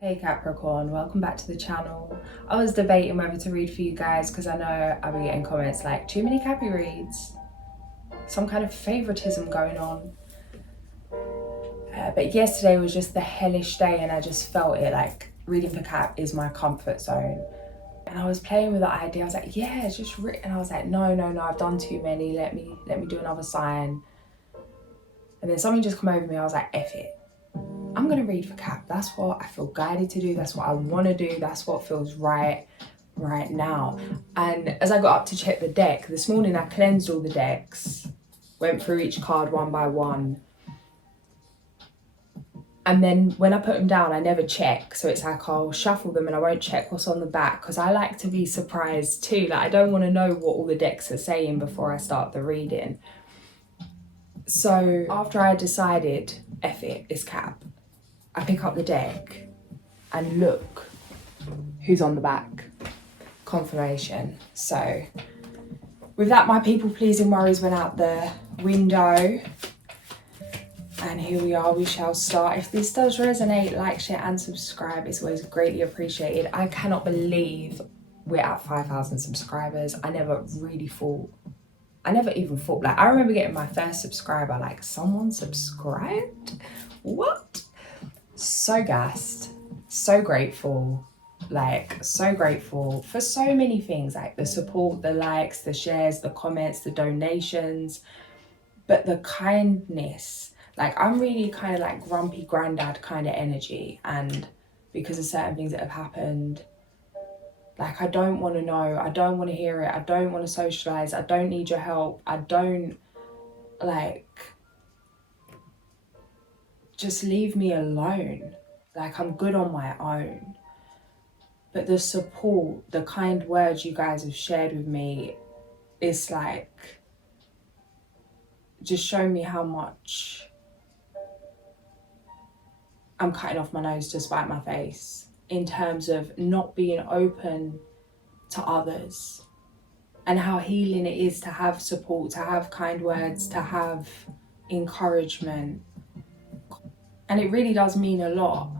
Hey Capricorn, welcome back to the channel. I was debating whether to read for you guys because I know I'll be getting comments like, too many Cappy reads. Some kind of favoritism going on. But yesterday was just the hellish day and I just felt it, like reading for Cap is my comfort zone. And I was playing with the idea, I was like, yeah, it's just written. And I was like, no, I've done too many, let me do another sign. And then something just come over me, I was like, F it. I'm gonna read for Cap. That's what I feel guided to do. That's what I wanna do. That's what feels right now. And as I got up to check the deck, this morning I cleansed all the decks, went through each card one by one. And then when I put them down, I never check. So it's like I'll shuffle them and I won't check what's on the back because I like to be surprised too. Like I don't wanna know what all the decks are saying before I start the reading. So after I decided, F it, it's Cap, I pick up the deck and look who's on the back. Confirmation. So with that, my people pleasing worries went out the window. And here we are, we shall start. If this does resonate, like, share and subscribe. It's always greatly appreciated. I cannot believe we're at 5,000 subscribers. I never even thought, like I remember getting my first subscriber, like someone subscribed? What? So gassed, so grateful, like so grateful for so many things, like the support, the likes, the shares, the comments, the donations, but the kindness. Like I'm really kind of like grumpy granddad kind of energy, and because of certain things that have happened, like I don't want to know, I don't want to hear it, I don't want to socialize, I don't need your help, I don't, like, just leave me alone. Like I'm good on my own. But the support, the kind words you guys have shared with me, it's like, just show me how much I'm cutting off my nose to spite my face in terms of not being open to others, and how healing it is to have support, to have kind words, to have encouragement. And it really does mean a lot.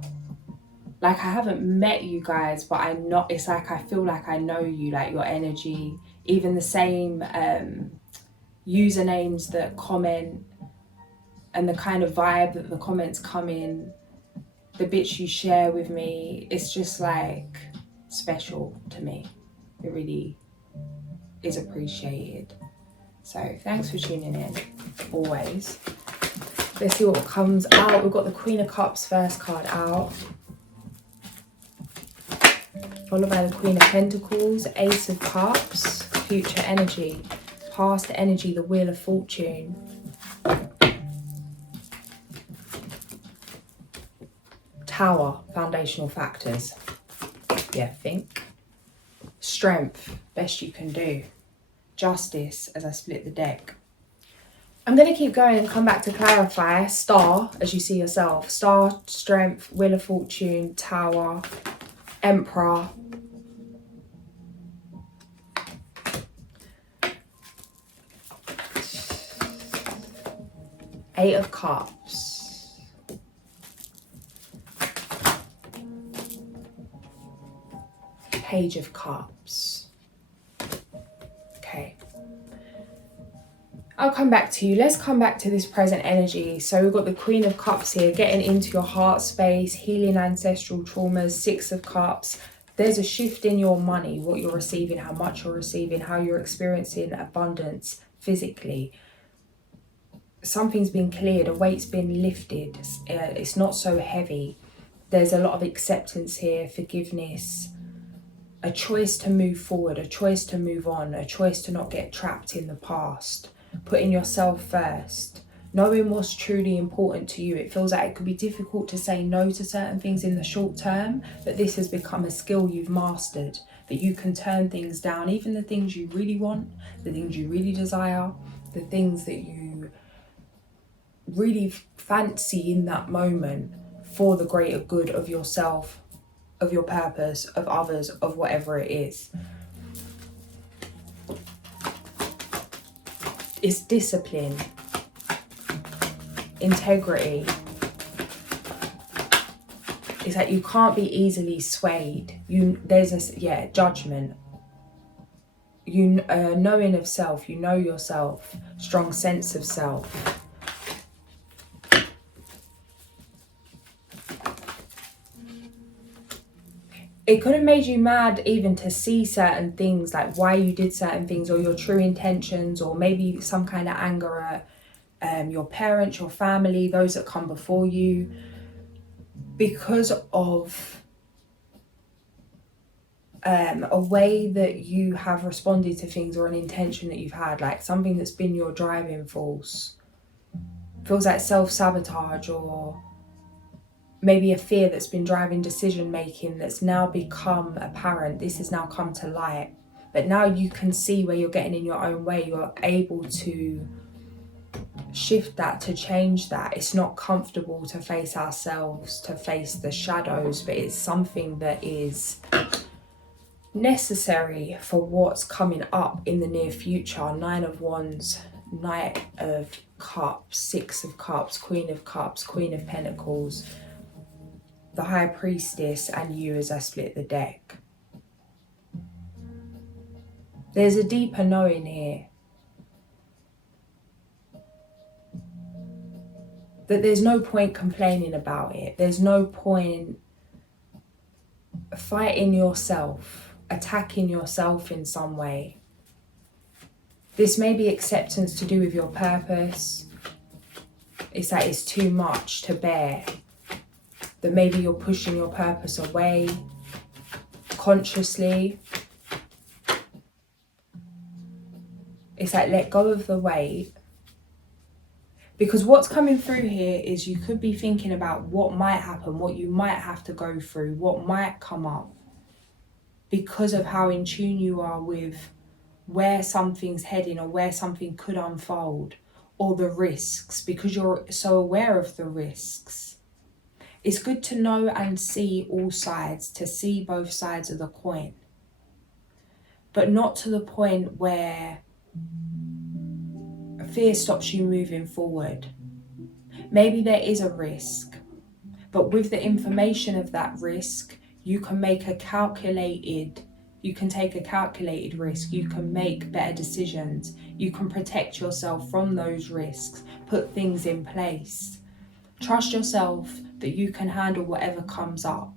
Like I haven't met you guys, but it's like I feel like I know you, like your energy, even the same usernames that comment and the kind of vibe that the comments come in, the bits you share with me, it's just like special to me. It really is appreciated. So thanks for tuning in, always. Let's see what comes out. We've got the Queen of Cups first card out, followed by the Queen of Pentacles, Ace of Cups, future energy, past energy, the Wheel of Fortune, Tower, foundational factors, think, Strength, best you can do, Justice, as I split the deck. I'm going to keep going and come back to clarify. Star, as you see yourself. Star, Strength, Wheel of Fortune, Tower, Emperor. Eight of Cups. Page of Cups. Okay. I'll come back to you. Let's come back to this present energy. So we've got the Queen of Cups here, getting into your heart space, healing ancestral traumas, Six of Cups. There's a shift in your money, what you're receiving, how much you're receiving, how you're experiencing abundance physically. Something's been cleared, a weight's been lifted. It's not so heavy. There's a lot of acceptance here, forgiveness, a choice to move forward, a choice to move on, a choice to not get trapped in the past. Putting yourself first, knowing what's truly important to you. It feels like it could be difficult to say no to certain things in the short term, but this has become a skill you've mastered, that you can turn things down, even the things you really want, the things you really desire, the things that you really fancy in that moment for the greater good of yourself, of your purpose, of others, of whatever it is. It's discipline, integrity. It's like you can't be easily swayed. There's a judgment. Knowing of self, you know yourself, strong sense of self. It could have made you mad even to see certain things, like why you did certain things, or your true intentions, or maybe some kind of anger at your parents, your family, those that come before you, because of a way that you have responded to things, or an intention that you've had, like something that's been your driving force. Feels like self-sabotage, or maybe a fear that's been driving decision making that's now become apparent. This has now come to light, but now you can see where you're getting in your own way. You're able to shift that, to change that. It's not comfortable to face ourselves, to face the shadows, but it's something that is necessary for what's coming up in the near future. 9 of Wands, Knight of Cups, 6 of Cups, Queen of Cups, Queen of Pentacles, the High Priestess, and you as I split the deck. There's a deeper knowing here that there's no point complaining about it. There's no point fighting yourself, attacking yourself in some way. This may be acceptance to do with your purpose. It's that it's too much to bear. That maybe you're pushing your purpose away consciously. It's like, let go of the weight. Because what's coming through here is you could be thinking about what might happen, what you might have to go through, what might come up, because of how in tune you are with where something's heading, or where something could unfold, or the risks, because you're so aware of the risks. It's good to know and see all sides, to see both sides of the coin, but not to the point where fear stops you moving forward. Maybe there is a risk, but with the information of that risk, you can take a calculated risk. You can make better decisions. You can protect yourself from those risks, put things in place. Trust yourself that you can handle whatever comes up,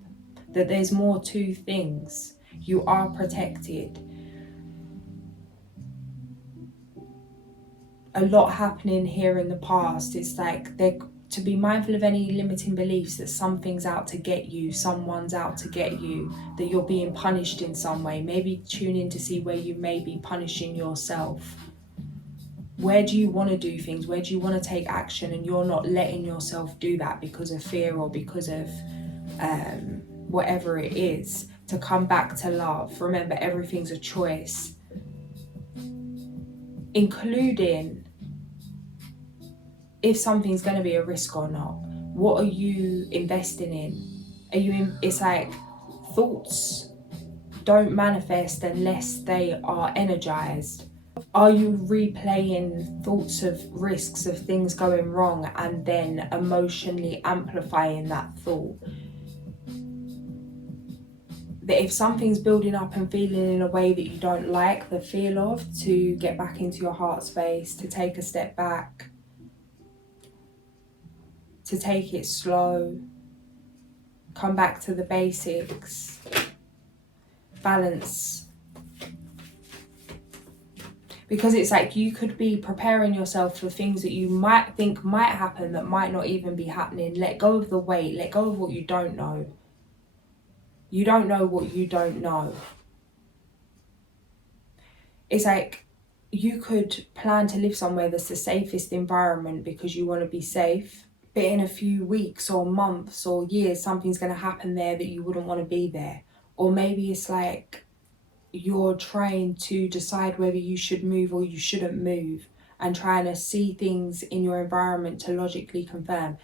that there's more to things. You are protected. A lot happening here in the past. It's like to be mindful of any limiting beliefs, that something's out to get you, someone's out to get you, that you're being punished in some way. Maybe tune in to see where you may be punishing yourself. Where do you want to do things? Where do you want to take action, and you're not letting yourself do that because of fear, or because of whatever it is? To come back to love. Remember, everything's a choice, including if something's going to be a risk or not. What are you investing in? It's like, thoughts don't manifest unless they are energized. Are you replaying thoughts of risks, of things going wrong, and then emotionally amplifying that thought? That if something's building up and feeling in a way that you don't like the feel of, to get back into your heart space, to take a step back, to take it slow, come back to the basics, balance. Because it's like you could be preparing yourself for things that you might think might happen that might not even be happening. Let go of the weight, let go of what you don't know. You don't know what you don't know. It's like you could plan to live somewhere that's the safest environment because you want to be safe, but in a few weeks or months or years, something's going to happen there that you wouldn't want to be there. Or maybe it's like you're trying to decide whether you should move or you shouldn't move, and trying to see things in your environment to logically confirm.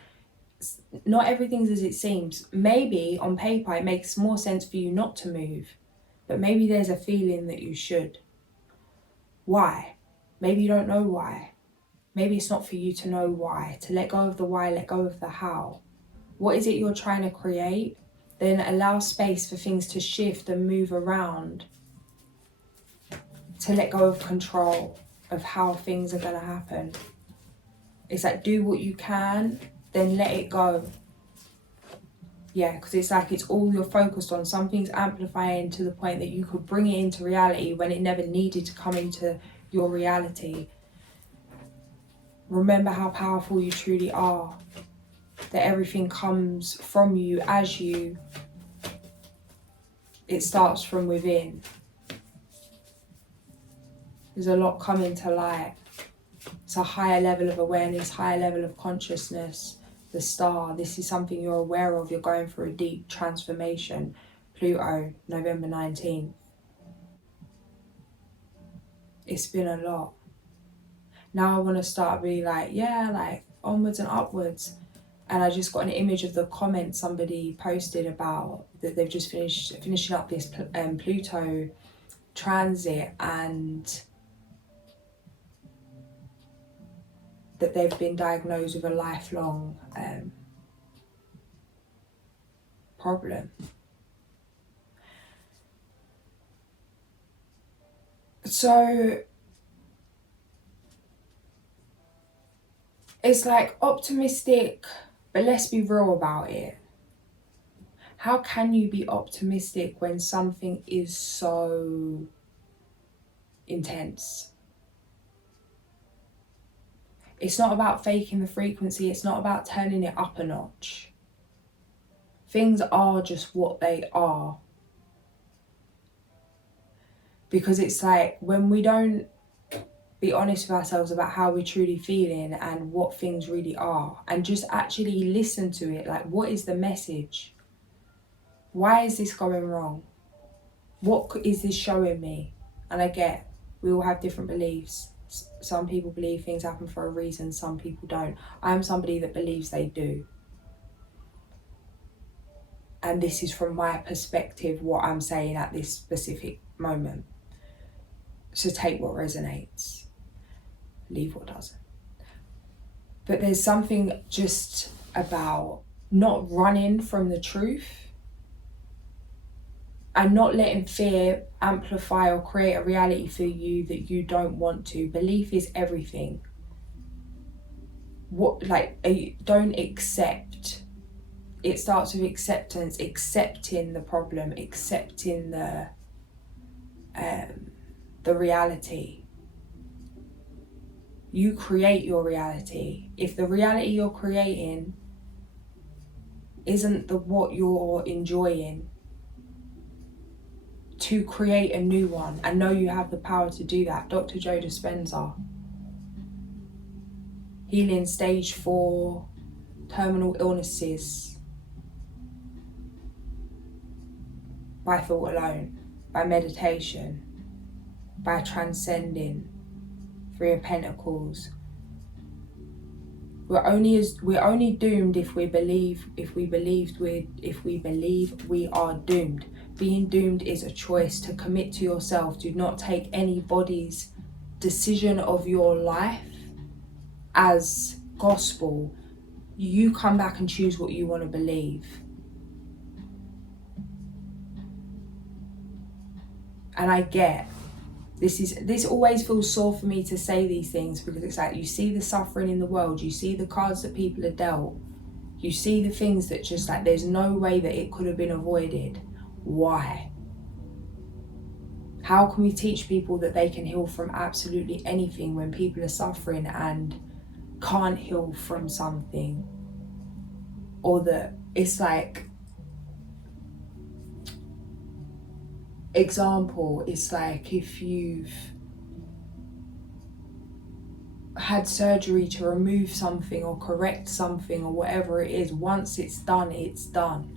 Not everything's as it seems. Maybe on paper it makes more sense for you not to move, but maybe there's a feeling that you should. Why? Maybe you don't know why. Maybe it's not for you to know why. To let go of the why, let go of the how. What is it you're trying to create? then allow space for things to shift and move around, to let go of control of how things are going to happen. It's like, do what you can, then let it go. Yeah, because it's like it's all you're focused on. Something's amplifying to the point that you could bring it into reality when it never needed to come into your reality. Remember how powerful you truly are. That everything comes from you, as you. It starts from within. There's a lot coming to light. It's a higher level of awareness, higher level of consciousness. The star, this is something you're aware of. You're going through a deep transformation. Pluto, November 19th. It's been a lot. Now I want to start being like, yeah, like onwards and upwards. And I just got an image of the comment somebody posted about that they've just finishing up this Pluto transit, and that they've been diagnosed with a lifelong problem. So it's like optimistic, but let's be real about it. How can you be optimistic when something is so intense? It's not about faking the frequency. It's not about turning it up a notch. Things are just what they are. Because it's like when we don't be honest with ourselves about how we're truly feeling and what things really are, and just actually listen to it, like, what is the message? Why is this going wrong? What is this showing me? And I get, we all have different beliefs. Some people believe things happen for a reason, some people don't. I'm somebody that believes they do. And this is from my perspective, what I'm saying at this specific moment. So take what resonates, leave what doesn't. But there's something just about not running from the truth and not letting fear amplify or create a reality for you that you don't want to. Belief is everything. Don't accept. It starts with acceptance, accepting the problem, accepting the reality. You create your reality. If the reality you're creating isn't what you're enjoying, to create a new one, and know you have the power to do that. Dr. Joe Dispenza. Healing stage 4 terminal illnesses by thought alone, by meditation, by transcending. 3 of Pentacles. We're only doomed if we believe we are doomed. Being doomed is a choice to commit to yourself. Do not take anybody's decision of your life as gospel. You come back and choose what you want to believe. And I get, this always feels sore for me to say these things, because it's like, you see the suffering in the world, you see the cards that people are dealt, you see the things that just like, there's no way that it could have been avoided. Why? How can we teach people that they can heal from absolutely anything when people are suffering and can't heal from something? Or that it's like, example, it's like if you've had surgery to remove something or correct something or whatever it is, once it's done, it's done.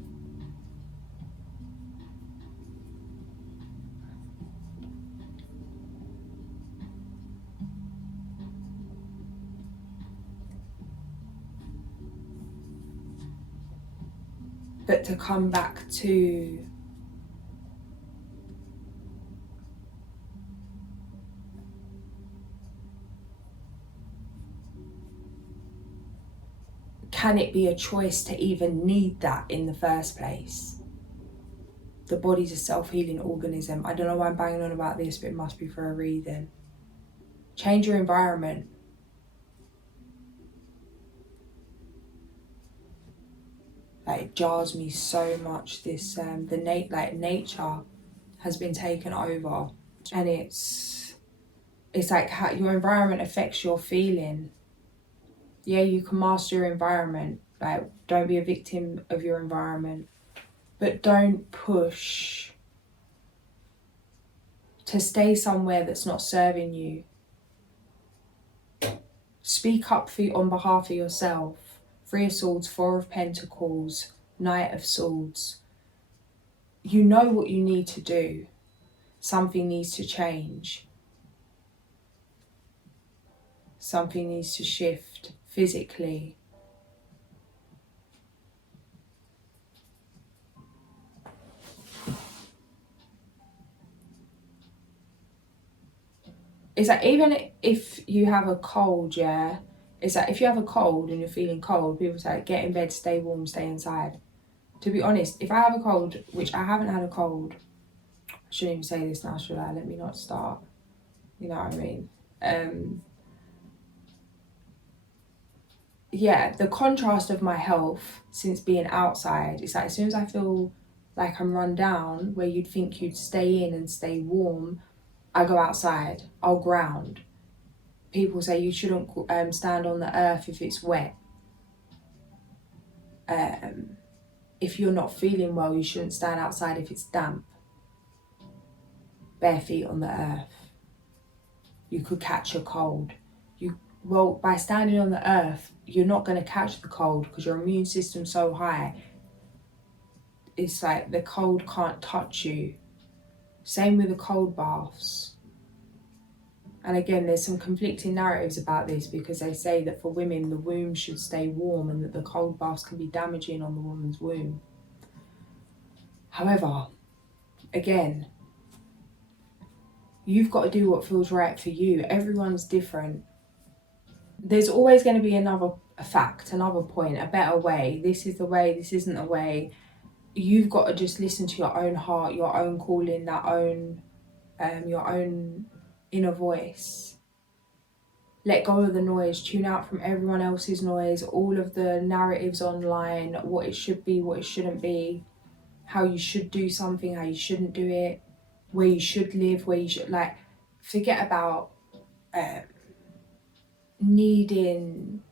But to come back to can it be a choice to even need that in the first place? The body's a self-healing organism. I don't know why I'm banging on about this, but it must be for a reason. Change your environment. Like, it jars me so much, this nature has been taken over, and it's like how your environment affects your feeling. Yeah, you can master your environment. Like, don't be a victim of your environment, but don't push to stay somewhere that's not serving you. Speak up on behalf of yourself. 3 of Swords, 4 of Pentacles, Knight of Swords. You know what you need to do. Something needs to change. Something needs to shift physically. It's like, even if you have a cold, yeah, it's like if you have a cold and you're feeling cold, people say get in bed, stay warm, stay inside. To be honest, if I have a cold, which I haven't had a cold, I shouldn't even say this now, should I? Let me not start. You know what I mean? Yeah, the contrast of my health since being outside, it's like as soon as I feel like I'm run down, where you'd think you'd stay in and stay warm, I go outside, I'll ground. People say you shouldn't stand on the earth if it's wet. If you're not feeling well, you shouldn't stand outside if it's damp. Bare feet on the earth. You could catch a cold. Well, by standing on the earth, you're not going to catch the cold because your immune system's so high. It's like the cold can't touch you. Same with the cold baths. And again, there's some conflicting narratives about this, because they say that for women, the womb should stay warm and that the cold baths can be damaging on the woman's womb. However, again, you've got to do what feels right for you. Everyone's different. There's always going to be another fact, another point, a better way. This is the way, this isn't the way. You've got to just listen to your own heart, your own calling, your own inner voice. Let go of the noise, tune out from everyone else's noise, all of the narratives online, what it should be, what it shouldn't be, how you should do something, how you shouldn't do it, where you should live, where you should, like, forget about needing,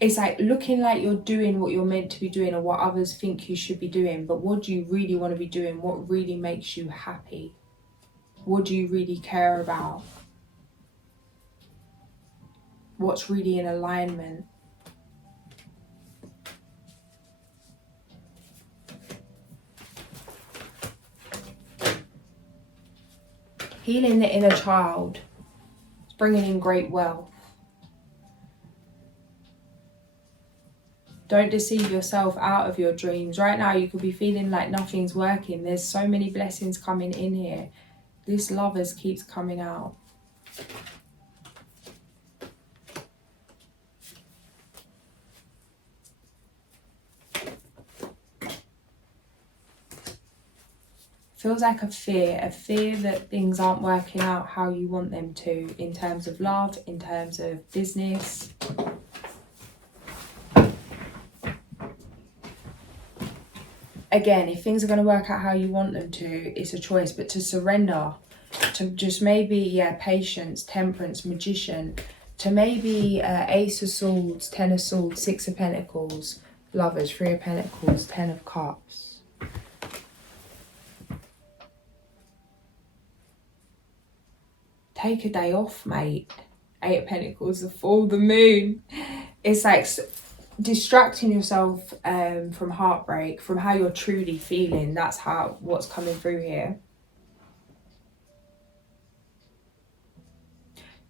it's like looking like you're doing what you're meant to be doing or what others think you should be doing, but what do you really want to be doing? What really makes you happy? What do you really care about? What's really in alignment? Healing the inner child. It's bringing in great wealth. Don't deceive yourself out of your dreams. Right now you could be feeling like nothing's working. There's so many blessings coming in here. This Lovers keeps coming out. Feels like a fear that things aren't working out how you want them to, in terms of love, in terms of business. Again, if things are going to work out how you want them to, it's a choice, but to surrender, to just maybe, yeah, patience, temperance, magician, to maybe Ace of Swords, 10 of Swords, 6 of Pentacles, Lovers, 3 of Pentacles, 10 of Cups. Take a day off, mate. 8 of Pentacles, the full, the moon. It's like distracting yourself from heartbreak, from how you're truly feeling. That's what's coming through here.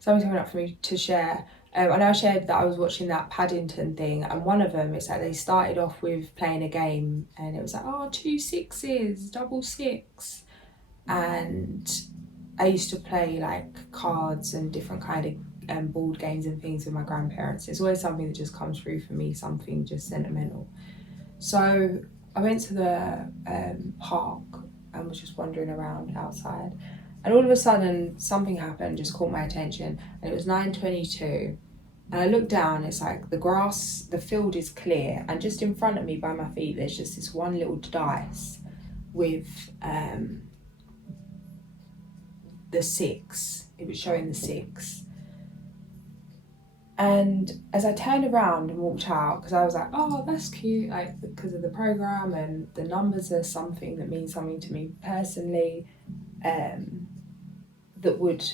Something's coming up for me to share. I know I shared that I was watching that Paddington thing, and one of them, it's like they started off with playing a game and it was like, oh, 2 6s, double 6. And I used to play like cards and different kind of board games and things with my grandparents. It's always something that just comes through for me, something just sentimental. So I went to the park and was just wandering around outside, and all of a sudden something happened, just caught my attention, and it was 9:22, and I looked down. It's like the grass, the field is clear, and just in front of me by my feet there's just this one little dice with the 6. It was showing the 6. And as I turned around and walked out, because I was like, oh, that's cute, like, because of the program, and the numbers are something that means something to me personally, that would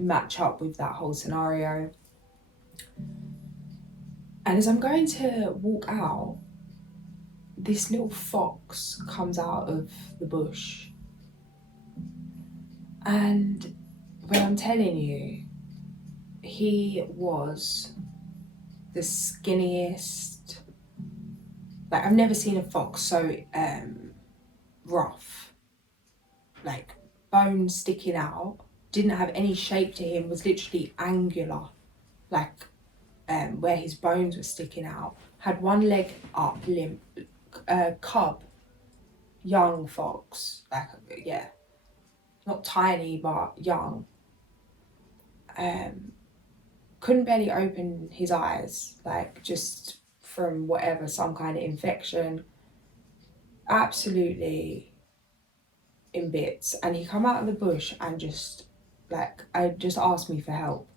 match up with that whole scenario. And as I'm going to walk out, this little fox comes out of the bush. And when I'm telling you, he was the skinniest. Like, I've never seen a fox so rough. Like, bones sticking out, didn't have any shape to him, was literally angular. Like, where his bones were sticking out. Had one leg up, limp. Cub, young fox. Like, yeah. Not tiny, but young. Couldn't barely open his eyes, like, just from whatever, some kind of infection. Absolutely in bits. And he come out of the bush and just, like, I just asked me for help.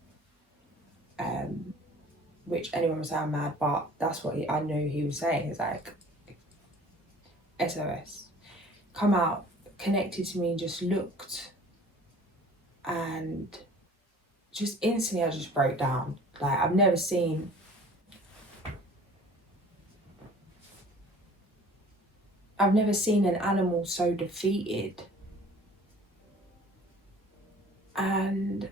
Which anyone would sound mad, but that's what I knew he was saying. It's like, SOS. Come out, connected to me, and just looked, and just instantly I just broke down. Like, I've never seen an animal so defeated. And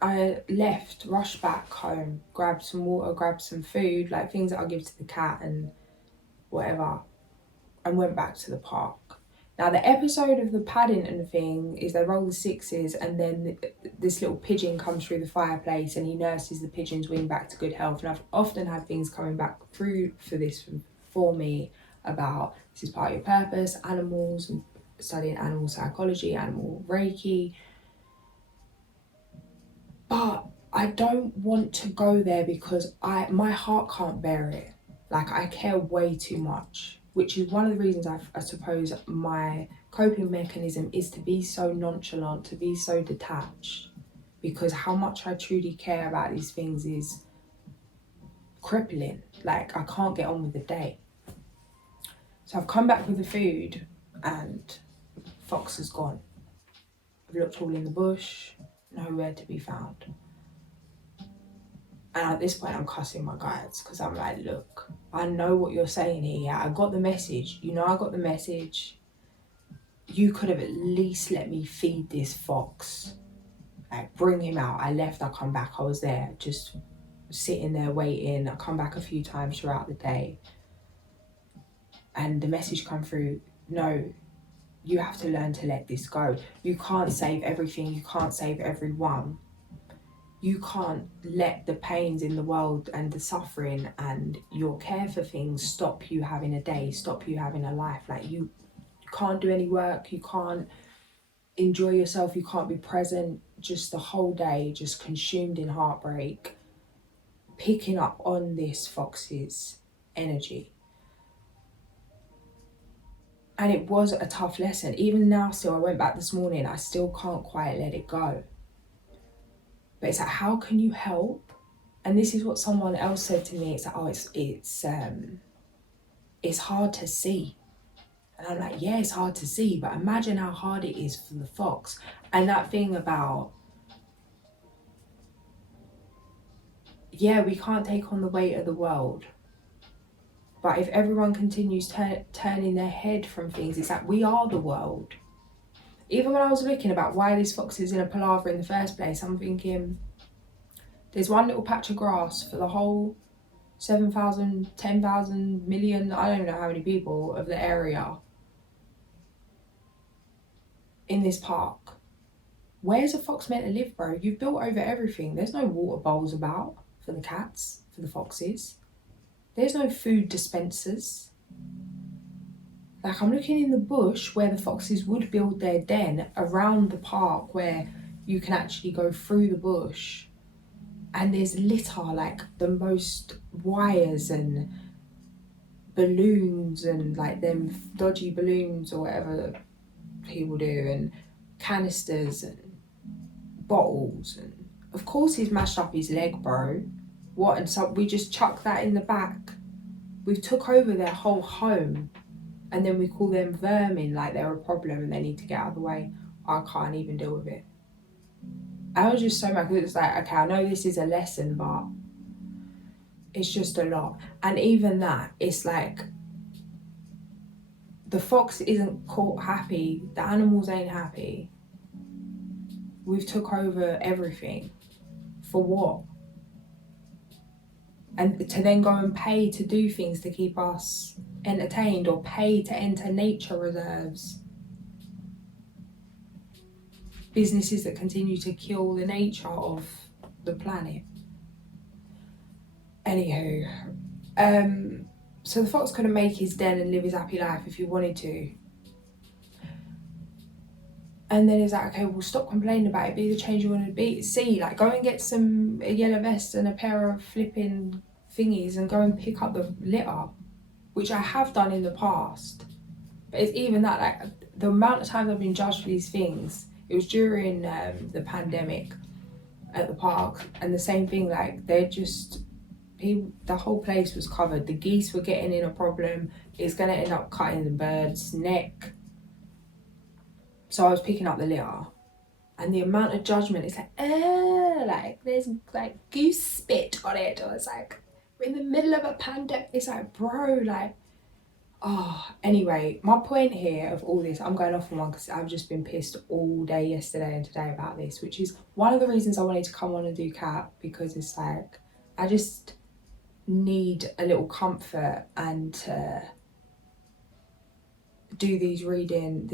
I left, rushed back home, grabbed some water, grabbed some food, like things that I'll give to the cat and whatever, and went back to the park. Now, the episode of the Paddington thing is they roll the 6s, and then this little pigeon comes through the fireplace and he nurses the pigeon's wing back to good health. And I've often had things coming back through for me about this is part of your purpose, animals, and studying animal psychology, animal Reiki. But I don't want to go there because my heart can't bear it. Like, I care way too much, which is one of the reasons I suppose my coping mechanism is to be so nonchalant, to be so detached, because how much I truly care about these things is crippling. Like, I can't get on with the day. So I've come back with the food and fox is gone. I've looked all in the bush, nowhere to be found. And at this point I'm cussing my guides, because I'm like, look, I know what you're saying here. Yeah, I got the message. You know, I got the message. You could have at least let me feed this fox. Like, bring him out. I left, I come back. I was there, just sitting there waiting. I come back a few times throughout the day. And the message come through, no, you have to learn to let this go. You can't save everything. You can't save everyone. You can't let the pains in the world and the suffering and your care for things stop you having a day, stop you having a life. Like, you can't do any work, you can't enjoy yourself, you can't be present, just the whole day just consumed in heartbreak, picking up on this fox's energy. And it was a tough lesson. Even now still, I went back this morning, I still can't quite let it go. But it's like, how can you help? And this is what someone else said to me. It's like, oh, it's hard to see. And I'm like, yeah, it's hard to see, but imagine how hard it is for the fox. And that thing about, yeah, we can't take on the weight of the world. But if everyone continues turning their head from things, it's like, we are the world. Even when I was looking about why this fox is in a palaver in the first place, I'm thinking, there's one little patch of grass for the whole 7,000, 10,000 million, I don't even know how many people of the area in this park. Where's a fox meant to live, bro? You've built over everything. There's no water bowls about for the cats, for the foxes. There's no food dispensers. Like, I'm looking in the bush where the foxes would build their den, around the park where you can actually go through the bush, and there's litter, like the most wires and balloons and like them dodgy balloons or whatever people do, and canisters and bottles. And of course he's mashed up his leg, bro. What? And so we just chuck that in the back. We've took over their whole home, and then we call them vermin, like they're a problem and they need to get out of the way. I can't even deal with it. I was just so mad, because it's like, okay, I know this is a lesson, but it's just a lot. And even that, it's like, the fox isn't caught happy, the animals ain't happy. We've took over everything. For what? And to then go and pay to do things to keep us entertained, or pay to enter nature reserves. Businesses that continue to kill the nature of the planet. Anywho, so the fox couldn't make his den and live his happy life if he wanted to. And then it's like, okay, well, stop complaining about it, be the change you want to be. See, like, go and get a yellow vest and a pair of flipping thingies and go and pick up the litter, which I have done in the past. But it's even that, like, the amount of times I've been judged for these things, it was during the pandemic at the park, and the same thing, like, the whole place was covered. The geese were getting in a problem. It's going to end up cutting the bird's neck. So I was picking up the litter, and the amount of judgment, it's like there's like goose spit on it, or it's like we're in the middle of a pandemic. It's like, bro, like, anyway, my point here of all this, I'm going off on one because I've just been pissed all day yesterday and today about this, which is one of the reasons I wanted to come on and do Cap, because it's like, I just need a little comfort and to do this reading,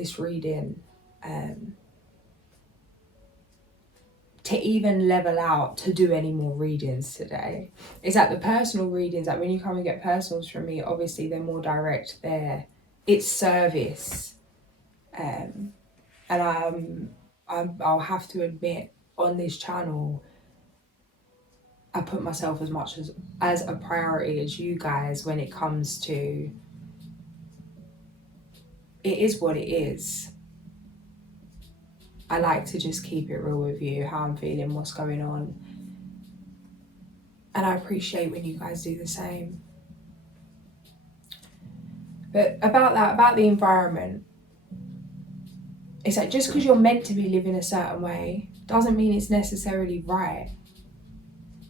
to even level out to do any more readings today. It's like the personal readings, like when you come and get personals from me, obviously they're more direct there. It's service. And I'll have to admit, on this channel, I put myself as much as a priority as you guys when it comes to, it is what it is. I like to just keep it real with you, how I'm feeling, what's going on. And I appreciate when you guys do the same. But about the environment, it's like, just because you're meant to be living a certain way doesn't mean it's necessarily right.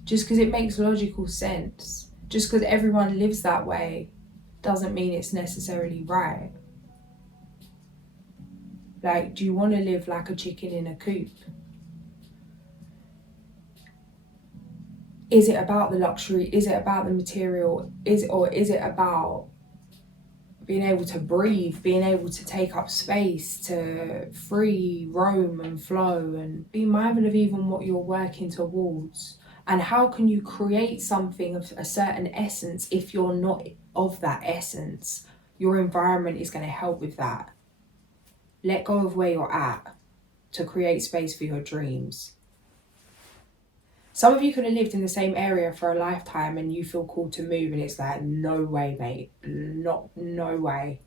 Just because it makes logical sense, just because everyone lives that way doesn't mean it's necessarily right. Like, do you want to live like a chicken in a coop? Is it about the luxury? Is it about the material? Is it about being able to breathe, being able to take up space, to free roam and flow, and be mindful of even what you're working towards? And how can you create something of a certain essence if you're not of that essence? Your environment is going to help with that. Let go of where you're at to create space for your dreams. Some of you could have lived in the same area for a lifetime and you feel called to move, and it's like, no way, mate. No way.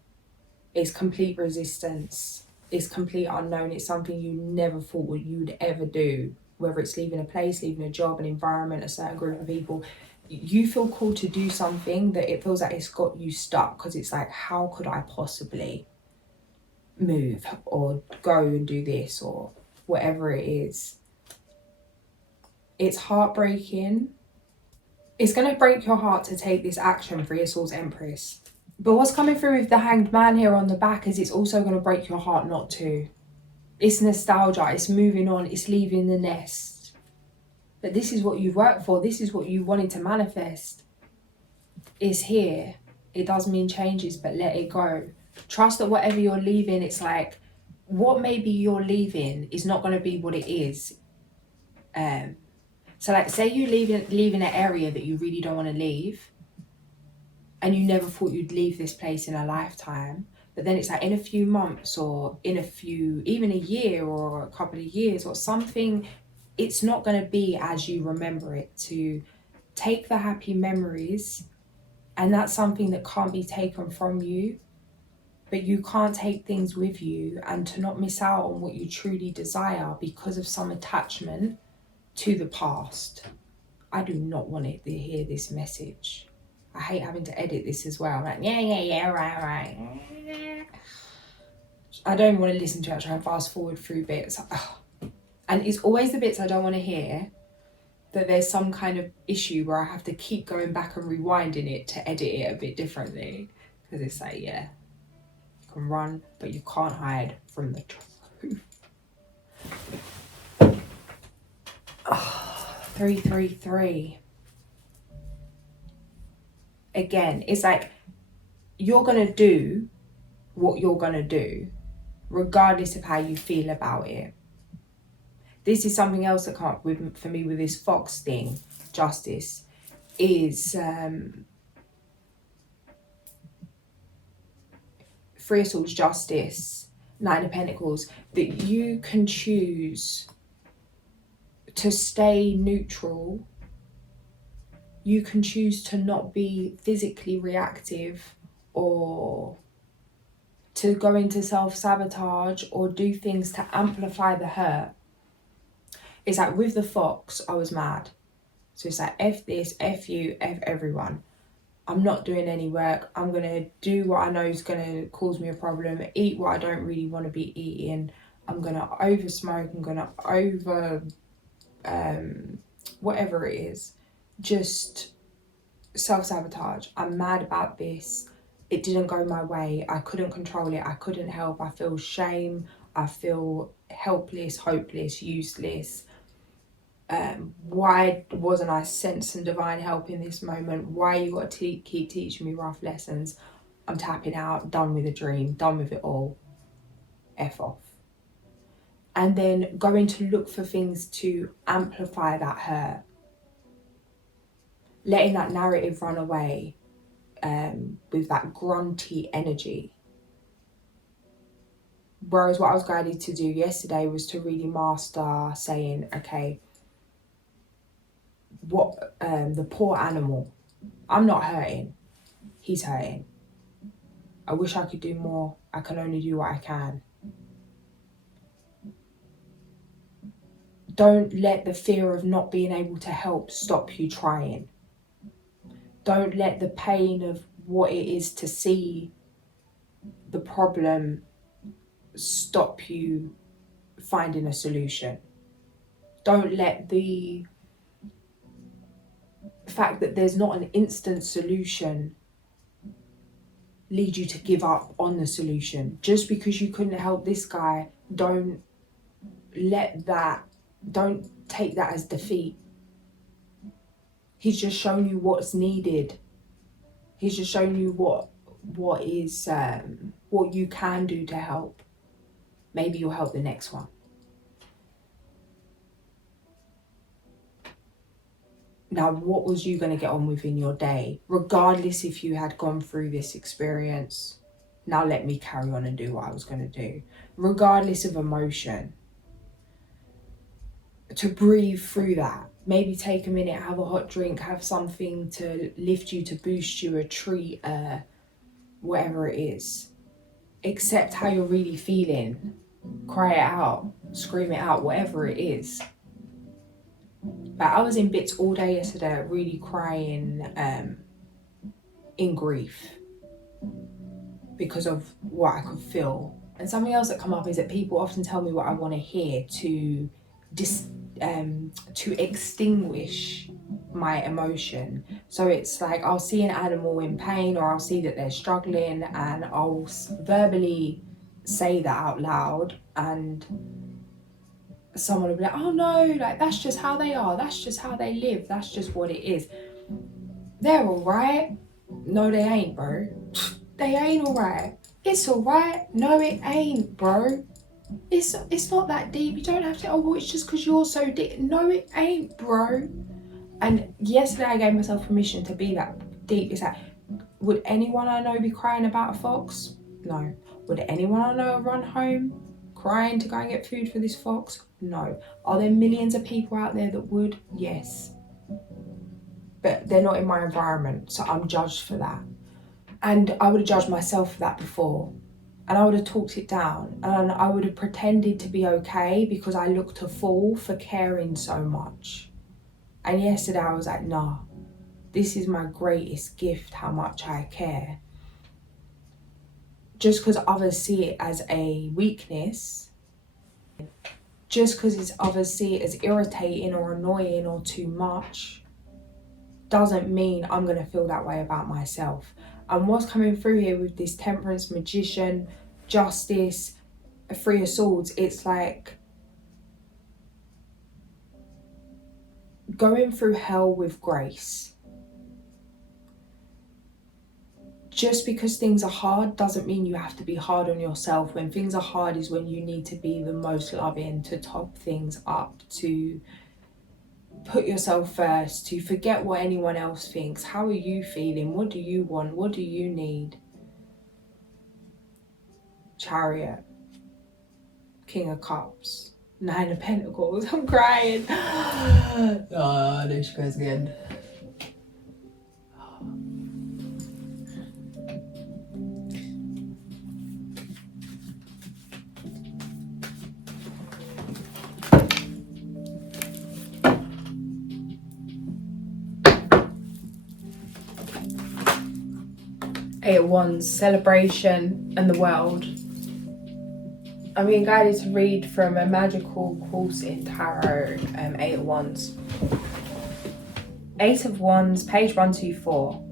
It's complete resistance. It's complete unknown. It's something you never thought you would ever do. Whether it's leaving a place, leaving a job, an environment, a certain group of people. You feel called to do something that it feels like it's got you stuck, because it's like, how could I possibly move or go and do this or whatever it is? It's heartbreaking. It's going to break your heart to take this action for your soul's empress. But what's coming through with the Hanged Man here on the back is it's also going to break your heart not to. It's nostalgia, it's moving on, it's leaving the nest. But this is what you've worked for, this is what you wanted to manifest. It's here. It does mean changes, but let it go. Trust that whatever you're leaving, it's like, what maybe you're leaving is not going to be what it is. So like, say you leaving an area that you really don't want to leave, and you never thought you'd leave this place in a lifetime. But then it's like in a few months or in even a year or a couple of years or something, it's not going to be as you remember it. To take the happy memories, and that's something that can't be taken from you, but you can't take things with you, and to not miss out on what you truly desire because of some attachment to the past. I do not want to hear this message. I hate having to edit this as well. I'm like, yeah, right. I don't want to listen to it. I try and fast forward through bits. And it's always the bits I don't want to hear, that there's some kind of issue where I have to keep going back and rewinding it to edit it a bit differently. Because it's like, yeah, you can run, but you can't hide from the truth. 333. Again, it's like you're going to do what you're going to do, regardless of how you feel about it. This is something else that come up for me with this fox thing, justice, is Three of Swords, justice, Nine of Pentacles, that you can choose to stay neutral. You can choose to not be physically reactive or to go into self-sabotage or do things to amplify the hurt. It's like with the fox, I was mad. So it's like, F this, F you, F everyone. I'm not doing any work. I'm going to do what I know is going to cause me a problem, eat what I don't really want to be eating. I'm going to over smoke. I'm going to over whatever it is. Just self-sabotage. I'm mad about this. It didn't go my way. I couldn't control it. I couldn't help. I feel shame. I feel helpless, hopeless, useless. Why wasn't I sent some divine help in this moment? Why you got to keep teaching me rough lessons? I'm tapping out, done with the dream, done with it all. F off. And then going to look for things to amplify that hurt. Letting that narrative run away with that grunty energy. Whereas what I was guided to do yesterday was to really master saying, okay, what the poor animal, I'm not hurting, he's hurting. I wish I could do more. I can only do what I can. Don't let the fear of not being able to help stop you trying. Don't let the pain of what it is to see the problem stop you finding a solution. Don't let the fact that there's not an instant solution lead you to give up on the solution. Just because you couldn't help this guy, don't take that as defeat. He's just shown you what's needed. He's just shown you what you can do to help. Maybe you'll help the next one. Now, what was you going to get on with in your day? Regardless if you had gone through this experience, now let me carry on and do what I was going to do. Regardless of emotion. To breathe through that. Maybe take a minute, have a hot drink, have something to lift you, to boost you, a treat, whatever it is. Accept how you're really feeling. Cry it out, scream it out, whatever it is. But I was in bits all day yesterday, really crying in grief because of what I could feel. And something else that come up is that people often tell me what I want to hear to extinguish my emotion. So it's like I'll see an animal in pain, or I'll see that they're struggling, and I'll verbally say that out loud, and someone will be like, oh no, like that's just how they are, that's just how they live, that's just what it is. They're alright. No, they ain't, bro. They ain't alright. It's alright. No, it ain't, bro. It's not that deep. You don't have to, oh, well, it's just because you're so deep. No, it ain't, bro. And yesterday I gave myself permission to be that deep. It's like, Would anyone I know be crying about a fox? No. Would anyone I know run home crying to go and get food for this fox? No. Are there millions of people out there that would? Yes. But they're not in my environment, so I'm judged for that. And I would have judged myself for that before. And I would have talked it down. And I would have pretended to be okay because I looked a fool for caring so much. And yesterday I was like, nah, this is my greatest gift, how much I care. Just because others see it as a weakness, just because others see it as irritating or annoying or too much, doesn't mean I'm going to feel that way about myself. And what's coming through here with this Temperance, Magician, Justice, a Three of Swords, it's like going through hell with grace. Just because things are hard doesn't mean you have to be hard on yourself. When things are hard is when you need to be the most loving, to top things up, to put yourself first, to forget what anyone else thinks. How are you feeling? What do you want? What do you need? Chariot, King of Cups, Nine of Pentacles. I'm crying. Oh, there she goes again. Eight of Wands, celebration and the world. I'm being guided to read from a magical course in tarot, Eight of Wands. Eight of Wands, page 124,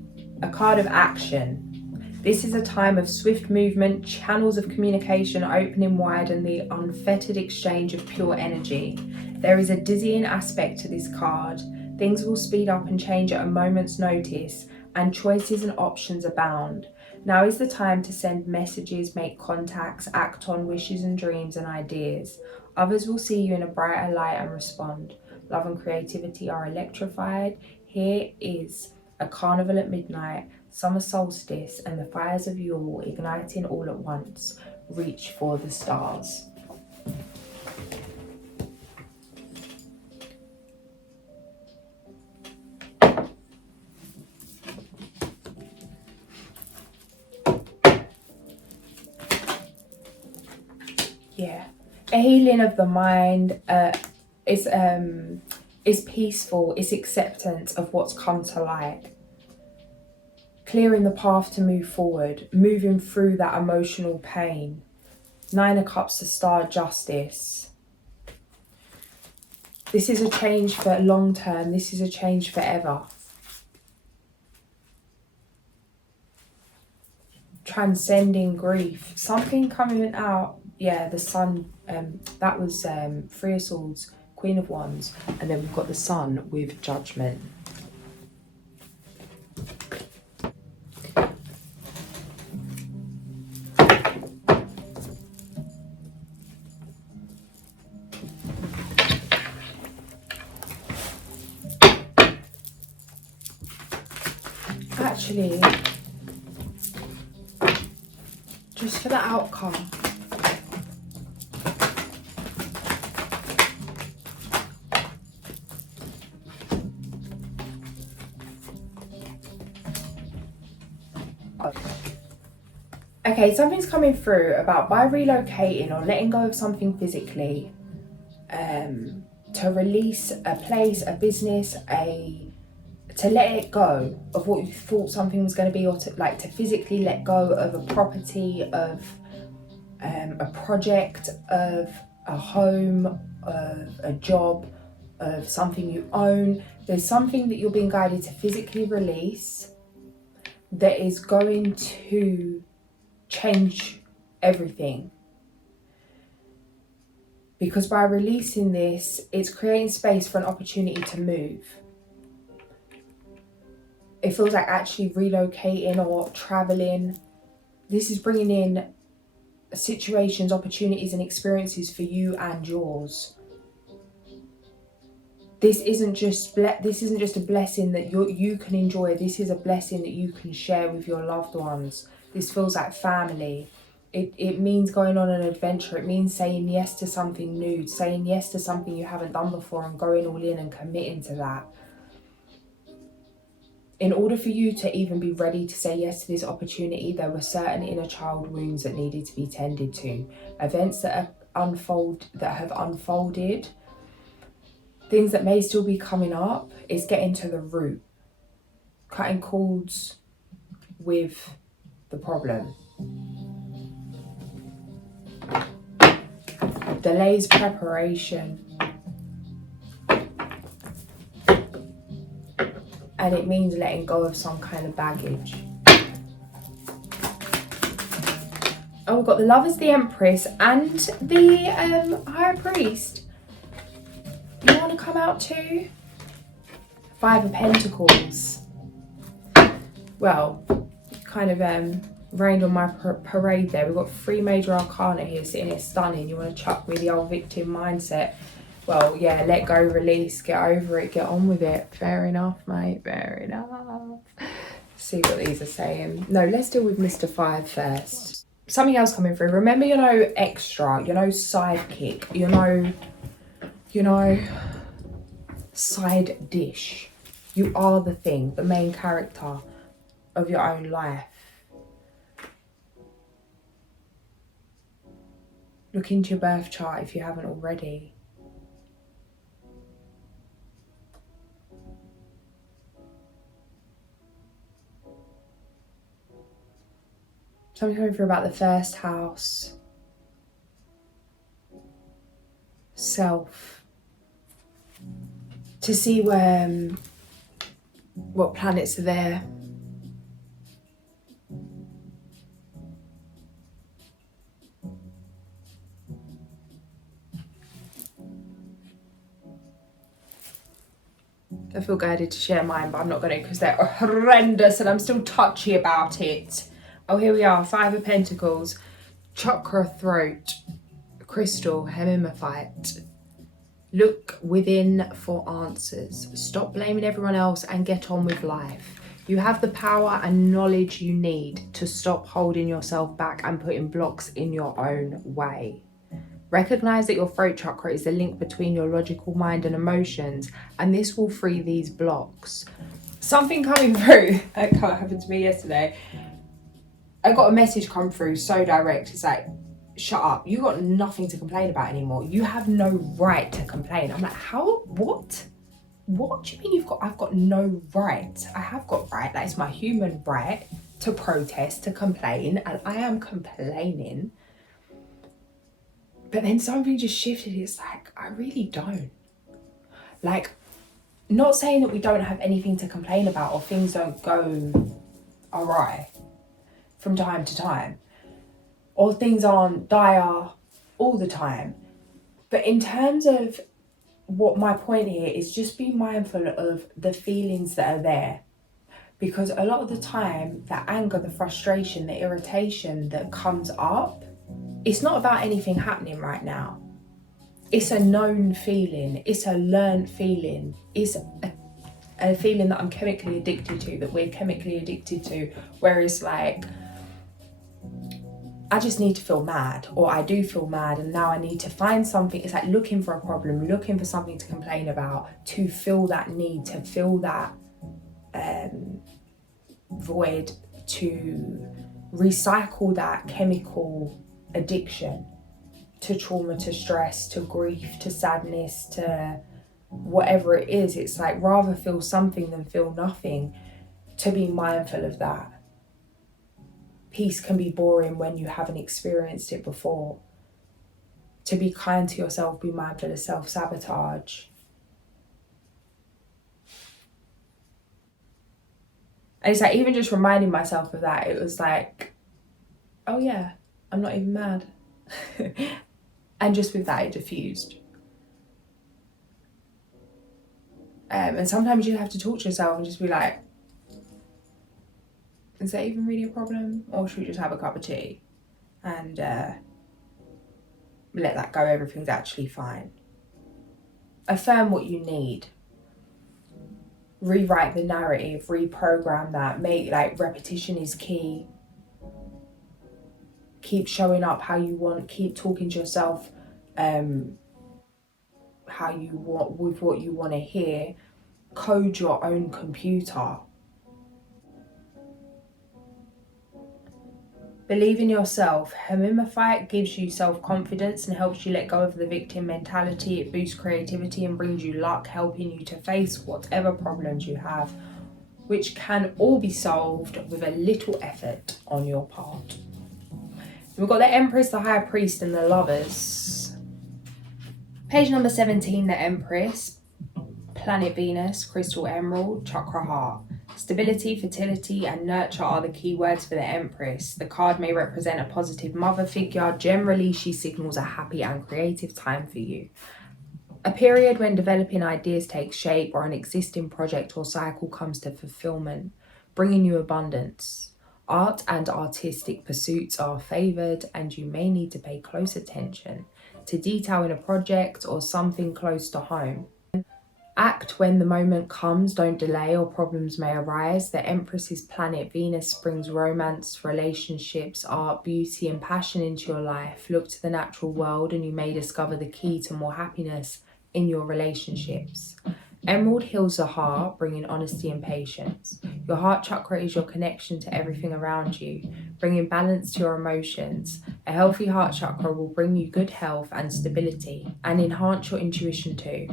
a card of action. This is a time of swift movement, channels of communication opening wide and the unfettered exchange of pure energy. There is a dizzying aspect to this card. Things will speed up and change at a moment's notice, and choices and options abound. Now is the time to send messages, make contacts, act on wishes and dreams and ideas. Others will see you in a brighter light and respond. Love and creativity are electrified. Here is a carnival at midnight, summer solstice, and the fires of Yule igniting all at once. Reach for the stars. Yeah, a healing of the mind is peaceful, it's acceptance of what's come to light. Clearing the path to move forward, moving through that emotional pain. Nine of Cups, the Star, Justice. This is a change for long term, this is a change forever. Transcending grief, something coming out. Yeah, the Sun, that was Three of Swords, Queen of Wands, and then we've got the Sun with Judgment. Actually, just for the outcome, okay, something's coming through about by relocating or letting go of something physically, to release a place, a business, to let it go of what you thought something was going to be, or to physically let go of a property, of a project, of a home, of a job, of something you own. There's something that you're being guided to physically release that is going to change everything. Because by releasing this, it's creating space for an opportunity to move. It feels like actually relocating or traveling. This is bringing in situations, opportunities and experiences for you and yours. This isn't just a blessing that you can enjoy. This is a blessing that you can share with your loved ones. This feels like family. It means going on an adventure. It means saying yes to something new, saying yes to something you haven't done before and going all in and committing to that. In order for you to even be ready to say yes to this opportunity, there were certain inner child wounds that needed to be tended to. Events that have unfolded, things that may still be coming up. Is getting to the root, cutting cords with the problem. Delays preparation. And it means letting go of some kind of baggage. Oh, we've got the Lovers, the Empress, and the High Priest. You want to come out too? Five of Pentacles. Well, kind of rained on my parade there. We've got 3 major arcana here sitting here stunning. You want to chuck me the old victim mindset. Well, yeah, let go, release, get over it, get on with it. Fair enough, mate, fair enough. See what these are saying. No, let's deal with Mr. 5 first. Something else coming through. Remember, extra, sidekick, side dish. You are the thing, the main character of your own life. Look into your birth chart if you haven't already. Something coming through about the first house. Self. To see what planets are there. I feel guided to share mine, but I'm not going to because they're horrendous and I'm still touchy about it. Oh, here we are, 5 of Pentacles, chakra throat, crystal, hemimophite. Look within for answers. Stop blaming everyone else and get on with life. You have the power and knowledge you need to stop holding yourself back and putting blocks in your own way. Recognize that your throat chakra is the link between your logical mind and emotions, and this will free these blocks. Something coming through, that happened to me yesterday. I got a message come through so direct. It's like, shut up. You got nothing to complain about anymore. You have no right to complain. I'm like, how? What? What do you mean I've got no right? I have got right. That is my human right to protest, to complain, and I am complaining. But then something just shifted. It's like, I really don't. Like, not saying that we don't have anything to complain about or things don't go awry from time to time, or things aren't dire all the time. But in terms of what my point here is, just be mindful of the feelings that are there. Because a lot of the time, the anger, the frustration, the irritation that comes up, it's not about anything happening right now. It's a known feeling. It's a learned feeling. It's a feeling that I'm chemically addicted to, that we're chemically addicted to, where it's like, I just need to feel mad, or I do feel mad, and now I need to find something. It's like looking for a problem, looking for something to complain about, to fill that need, to fill that void, to recycle that chemical addiction to trauma, to stress, to grief, to sadness, to whatever it is. It's like, rather feel something than feel nothing. To be mindful of that. Peace can be boring when you haven't experienced it before. To be kind to yourself, be mindful of self-sabotage. And it's like, even just reminding myself of that, it was like, oh yeah, I'm not even mad. And just with that, it diffused. And sometimes you have to talk to yourself and just be like, is that even really a problem? Or should we just have a cup of tea and let that go? Everything's actually fine. Affirm what you need. rewrite the narrative, reprogram that, make, like, repetition is key. Keep showing up how you want, keep talking to yourself how you want, with what you want to hear. Code your own computer. Believe in yourself. Hemimorphic gives you self-confidence and helps you let go of the victim mentality. It boosts creativity and brings you luck, helping you to face whatever problems you have, which can all be solved with a little effort on your part. We've got the Empress, the High Priest, and the Lovers. Page number 17, the Empress. Planet Venus, crystal emerald, chakra heart. Stability, fertility, and nurture are the key words for the Empress. The card may represent a positive mother figure. Generally, she signals a happy and creative time for you. A period when developing ideas takes shape or an existing project or cycle comes to fulfillment, bringing you abundance. Art and artistic pursuits are favoured, and you may need to pay close attention to detail in a project or something close to home. Act when the moment comes, don't delay or problems may arise. The Empress's planet Venus brings romance, relationships, art, beauty and passion into your life. Look to the natural world and you may discover the key to more happiness in your relationships. Emerald heals the heart, bringing honesty and patience. Your heart chakra is your connection to everything around you, bringing balance to your emotions. A healthy heart chakra will bring you good health and stability and enhance your intuition too.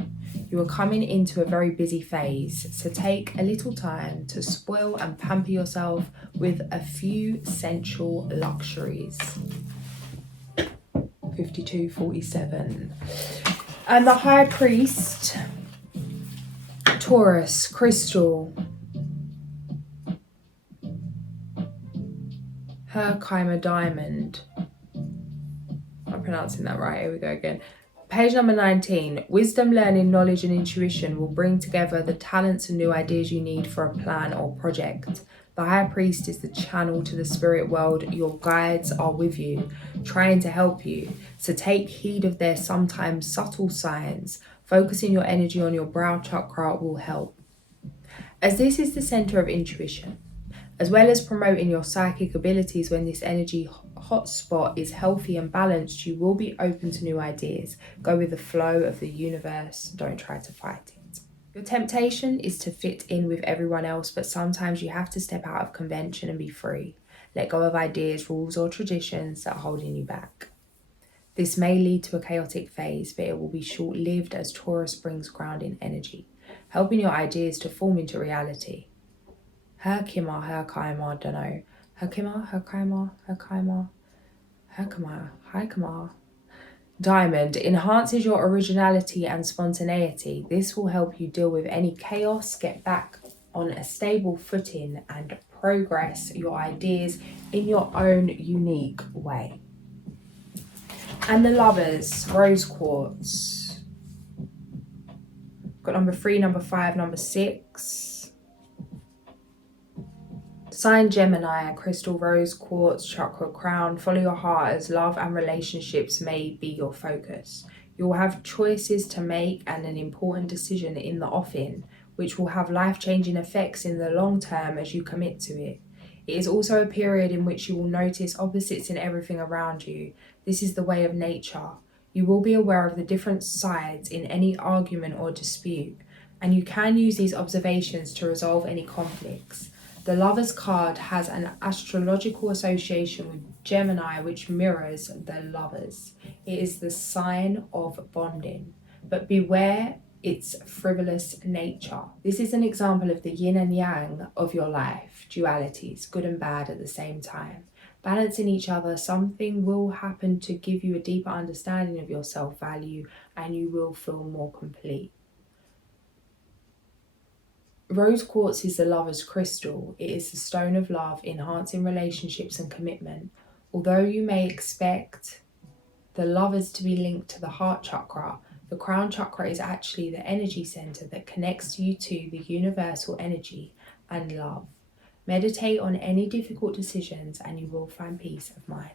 You are coming into a very busy phase, so take a little time to spoil and pamper yourself with a few sensual luxuries. 52-47. And the High Priest, Taurus, crystal, Herkimer diamond. I'm pronouncing that right, here we go again. Page number 19. Wisdom, learning, knowledge and intuition will bring together the talents and new ideas you need for a plan or project. The High Priest is the channel to the spirit world. Your guides are with you, trying to help you. So take heed of their sometimes subtle signs. Focusing your energy on your brow chakra will help, as this is the center of intuition, as well as promoting your psychic abilities. When this energy hotspot is healthy and balanced, you will be open to new ideas. Go with the flow of the universe. Don't try to fight it. Your temptation is to fit in with everyone else, but sometimes you have to step out of convention and be free. Let go of ideas, rules, or traditions that are holding you back. This may lead to a chaotic phase, but it will be short-lived as Taurus brings grounding energy, helping your ideas to form into reality. Herkimer, don't know. Herkimer. Diamond enhances your originality and spontaneity. This will help you deal with any chaos, get back on a stable footing, and progress your ideas in your own unique way. And the Lovers, rose quartz. Got number 3, number 5, number 6. Sign Gemini, crystal rose quartz, chakra crown. Follow your heart as love and relationships may be your focus. You will have choices to make and an important decision in the offing, which will have life-changing effects in the long term as you commit to it. It is also a period in which you will notice opposites in everything around you. This is the way of nature. You will be aware of the different sides in any argument or dispute, and you can use these observations to resolve any conflicts. The Lovers card has an astrological association with Gemini, which mirrors the Lovers. It is the sign of bonding, but beware its frivolous nature. This is an example of the yin and yang of your life, dualities, good and bad at the same time. Balancing each other, something will happen to give you a deeper understanding of your self-value and you will feel more complete. Rose quartz is the lover's crystal. It is the stone of love, enhancing relationships and commitment. Although you may expect the lovers to be linked to the heart chakra, the crown chakra is actually the energy center that connects you to the universal energy and love. Meditate on any difficult decisions and you will find peace of mind.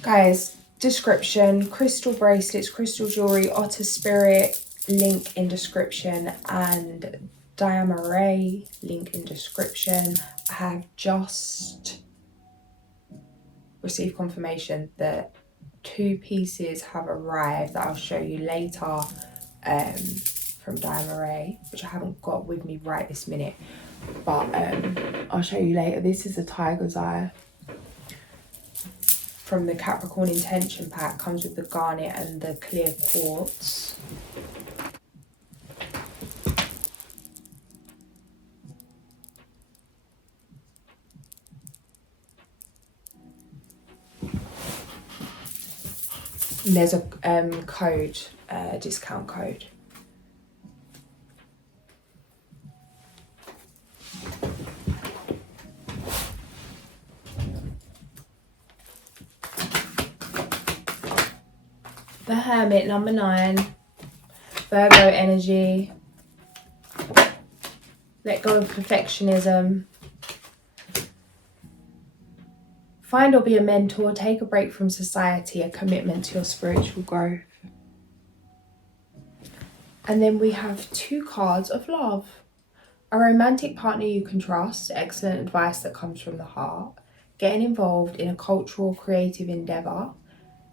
Guys, description, crystal bracelets, crystal jewellery, Otter Spirit, link in description, and DIAMORAY, link in description. I have just received confirmation that 2 pieces have arrived that I'll show you later from DIAMORAY, which I haven't got with me right this minute, but I'll show you later. This is a tiger's eye from the Capricorn Intention Pack. Comes with the garnet and the clear quartz. And there's a code, discount code. The Hermit, number 9. Virgo energy. Let go of perfectionism. Find or be a mentor. Take a break from society. A commitment to your spiritual growth. And then we have 2 cards of love. A romantic partner you can trust. Excellent advice that comes from the heart. Getting involved in a cultural, creative endeavour.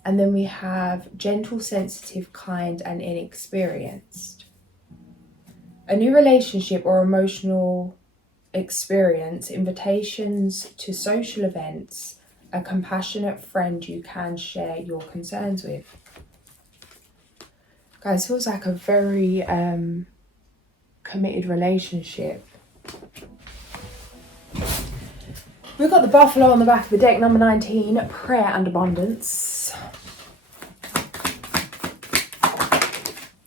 And then we have gentle, sensitive, kind, and inexperienced. A new relationship or emotional experience, invitations to social events, a compassionate friend you can share your concerns with. Guys, feels like a very committed relationship. We've got the buffalo on the back of the deck, number 19, prayer and abundance.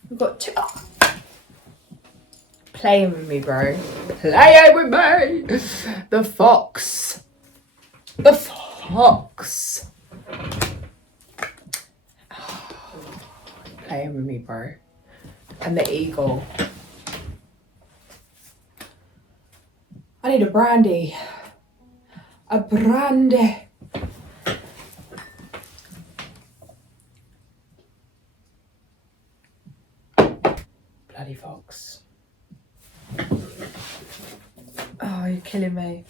We've got 2. Oh. Playing with me, bro. Playing with me. The fox. The fox. Oh, playing with me, bro. And the eagle. I need a brandy. A brandy. Bloody fox. Oh, you're killing me.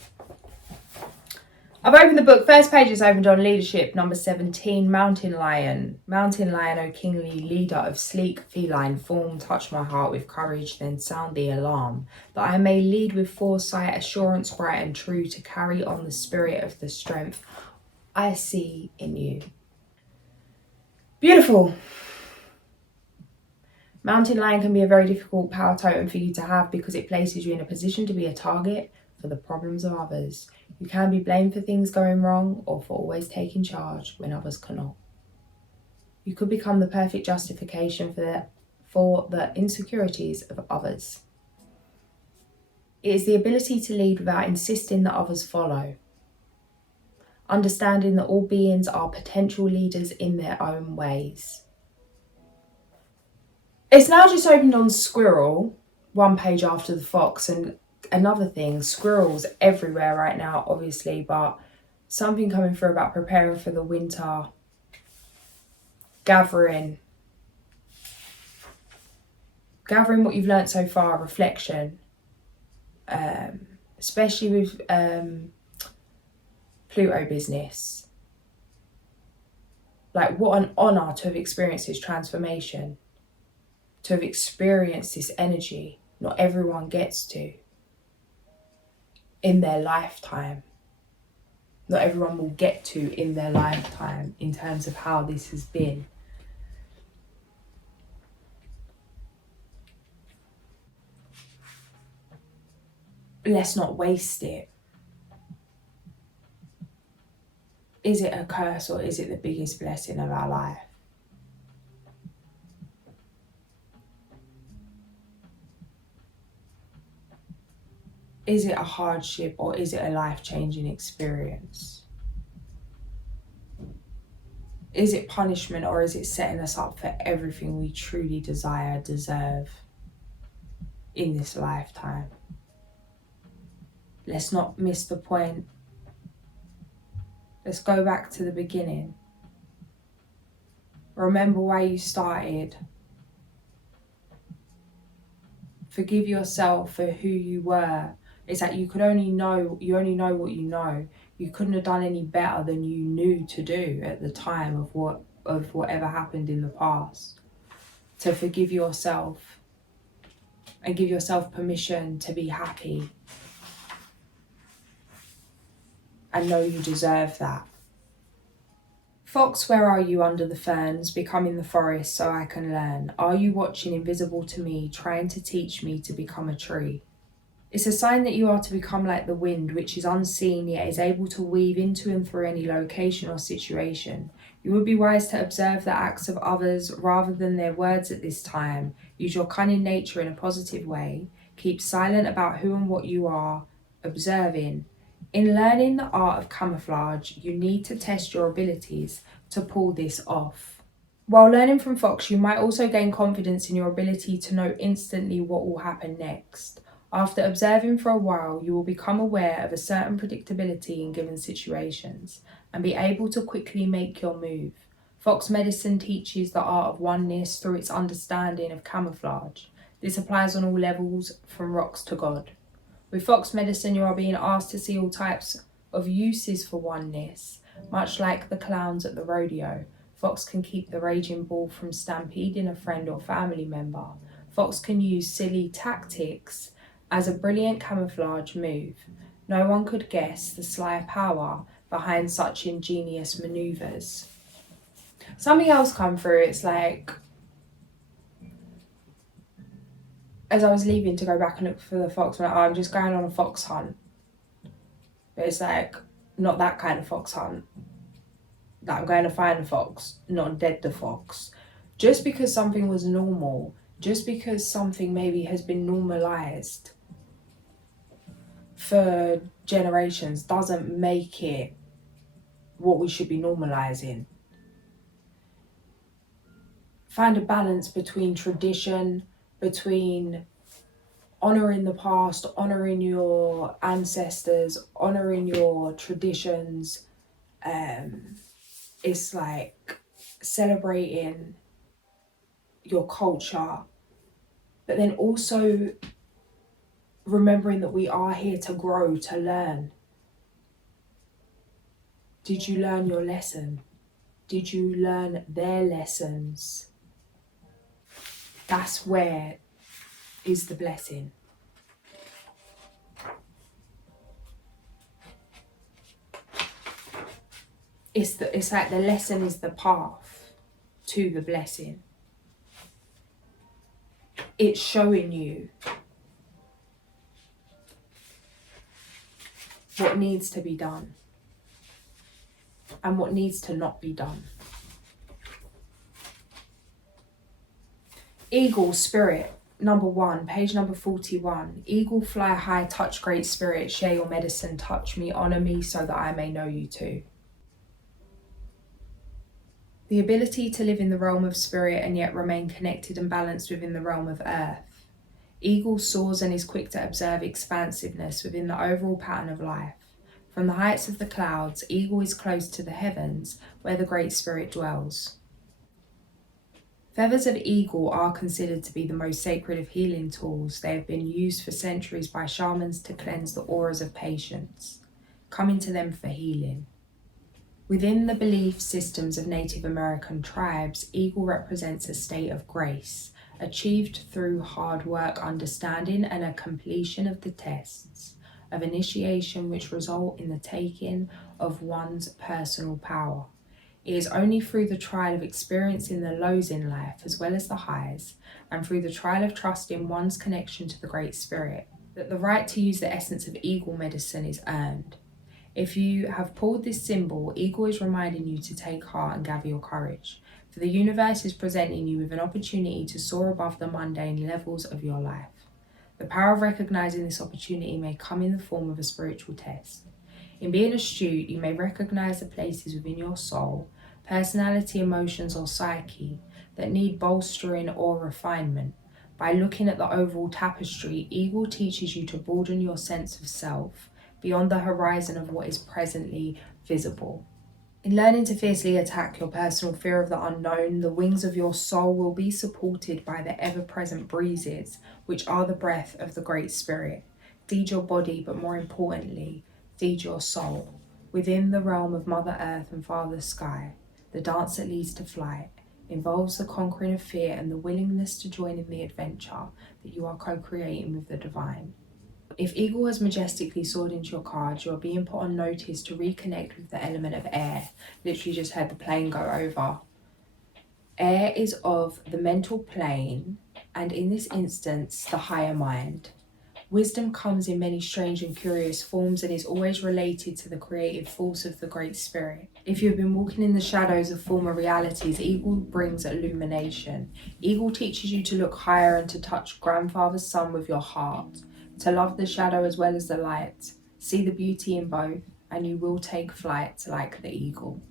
I've opened the book. First page is opened on leadership, number 17, Mountain Lion. Mountain Lion, O kingly leader of sleek feline form, touch my heart with courage, then sound the alarm, that I may lead with foresight, assurance bright and true, to carry on the spirit of the strength I see in you. Beautiful. Mountain Lion can be a very difficult power totem for you to have because it places you in a position to be a target for the problems of others. You can be blamed for things going wrong or for always taking charge when others cannot. You could become the perfect justification for the insecurities of others. It is the ability to lead without insisting that others follow. Understanding that all beings are potential leaders in their own ways. It's now just opened on squirrel, 1 page after the fox, and another thing, squirrels everywhere right now, obviously, but something coming through about preparing for the winter, gathering what you've learnt so far, reflection, especially with Pluto business. Like, what an honour to have experienced this transformation, to have experienced this energy. Not everyone gets to in their lifetime. Not everyone will get to in their lifetime in terms of how this has been. Let's not waste it. Is it a curse or is it the biggest blessing of our life? Is it a hardship or is it a life-changing experience? Is it punishment or is it setting us up for everything we truly desire, deserve in this lifetime? Let's not miss the point. Let's go back to the beginning. Remember why you started. Forgive yourself for who you were. It's that you only know what you know. You couldn't have done any better than you knew to do at the time of whatever happened in the past. To forgive yourself and give yourself permission to be happy. And know you deserve that. Fox, where are you under the ferns, becoming the forest so I can learn? Are you watching invisible to me, trying to teach me to become a tree? It's a sign that you are to become like the wind, which is unseen yet is able to weave into and through any location or situation. You would be wise to observe the acts of others rather than their words at this time. Use your cunning nature in a positive way. Keep silent about who and what you are observing. In learning the art of camouflage, you need to test your abilities to pull this off. While learning from Fox, you might also gain confidence in your ability to know instantly what will happen next. After observing for a while, you will become aware of a certain predictability in given situations and be able to quickly make your move. Fox medicine teaches the art of oneness through its understanding of camouflage. This applies on all levels, from rocks to God. With Fox medicine, you are being asked to see all types of uses for oneness. Much like the clowns at the rodeo, Fox can keep the raging bull from stampeding a friend or family member. Fox can use silly tactics as a brilliant camouflage move. No one could guess the sly power behind such ingenious maneuvers. Something else come through, it's like, as I was leaving to go back and look for the fox, I'm like, oh, I'm just going on a fox hunt. But it's like, not that kind of fox hunt. That I'm going to find a fox, not dead the fox. Just because something was normal, just because something maybe has been normalized for generations doesn't make it what we should be normalizing. Find a balance between tradition, between honouring the past, honouring your ancestors, honouring your traditions. It's like celebrating your culture, but then also remembering that we are here to grow, to learn. Did you learn your lesson? Did you learn their lessons? That's where is the blessing. It's like the lesson is the path to the blessing. It's showing you what needs to be done and what needs to not be done. Eagle spirit, number 1, page number 41. Eagle, fly high, touch great spirit, share your medicine, touch me, honour me so that I may know you too. The ability to live in the realm of spirit and yet remain connected and balanced within the realm of earth. Eagle soars and is quick to observe expansiveness within the overall pattern of life. From the heights of the clouds, Eagle is close to the heavens where the Great Spirit dwells. Feathers of eagle are considered to be the most sacred of healing tools. They have been used for centuries by shamans to cleanse the auras of patients, coming to them for healing. Within the belief systems of Native American tribes, eagle represents a state of grace, achieved through hard work, understanding, and a completion of the tests of initiation which result in the taking of one's personal power. It is only through the trial of experiencing the lows in life as well as the highs, and through the trial of trusting one's connection to the Great Spirit, that the right to use the essence of eagle medicine is earned. If you have pulled this symbol, eagle is reminding you to take heart and gather your courage, for the universe is presenting you with an opportunity to soar above the mundane levels of your life. The power of recognizing this opportunity may come in the form of a spiritual test. In being astute, you may recognize the places within your soul, personality, emotions, or psyche that need bolstering or refinement. By looking at the overall tapestry, eagle teaches you to broaden your sense of self beyond the horizon of what is presently visible. In learning to fiercely attack your personal fear of the unknown, the wings of your soul will be supported by the ever-present breezes, which are the breath of the Great Spirit. Feed your body, but more importantly, feed your soul. Within the realm of Mother Earth and Father Sky, the dance that leads to flight involves the conquering of fear and the willingness to join in the adventure that you are co-creating with the divine. If Eagle has majestically soared into your cards, you are being put on notice to reconnect with the element of air. Literally just had the plane go over. Air is of the mental plane, and in this instance, the higher mind. Wisdom comes in many strange and curious forms and is always related to the creative force of the Great Spirit. If you have been walking in the shadows of former realities, Eagle brings illumination. Eagle teaches you to look higher and to touch Grandfather's Son with your heart, to love the shadow as well as the light. See the beauty in both, and you will take flight like the eagle.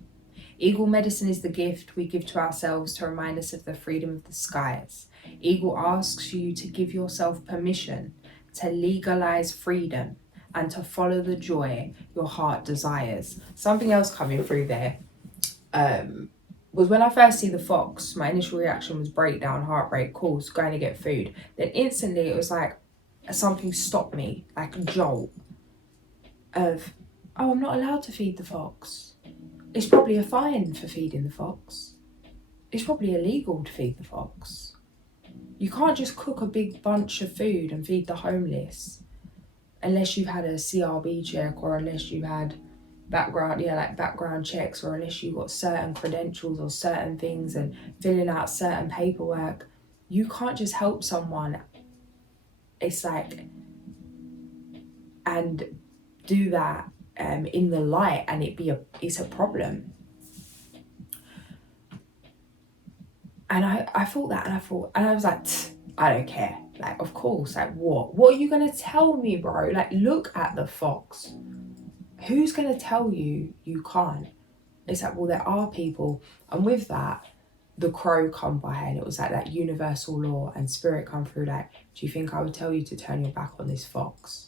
Eagle medicine is the gift we give to ourselves to remind us of the freedom of the skies. Eagle asks you to give yourself permission to legalize freedom and to follow the joy your heart desires. Something else coming through there was when I first see the fox, my initial reaction was breakdown, heartbreak, calls, going to get food. Then instantly it was like something stopped me, like a jolt of, oh, I'm not allowed to feed the fox. It's probably a fine for feeding the fox. It's probably illegal to feed the fox. You can't just cook a big bunch of food and feed the homeless unless you've had a CRB check, or unless you've had background checks, or unless you've got certain credentials or certain things and filling out certain paperwork. You can't just help someone. It's like, and do that in the light and it's a problem. And I thought that, and I was like, I don't care. Like, of course, like what are you gonna tell me, bro? Like, look at the fox. Who's gonna tell you you can't? It's like, well, there are people. And with that, the crow come by, and it was like that universal law, and spirit come through like, do you think I would tell you to turn your back on this fox?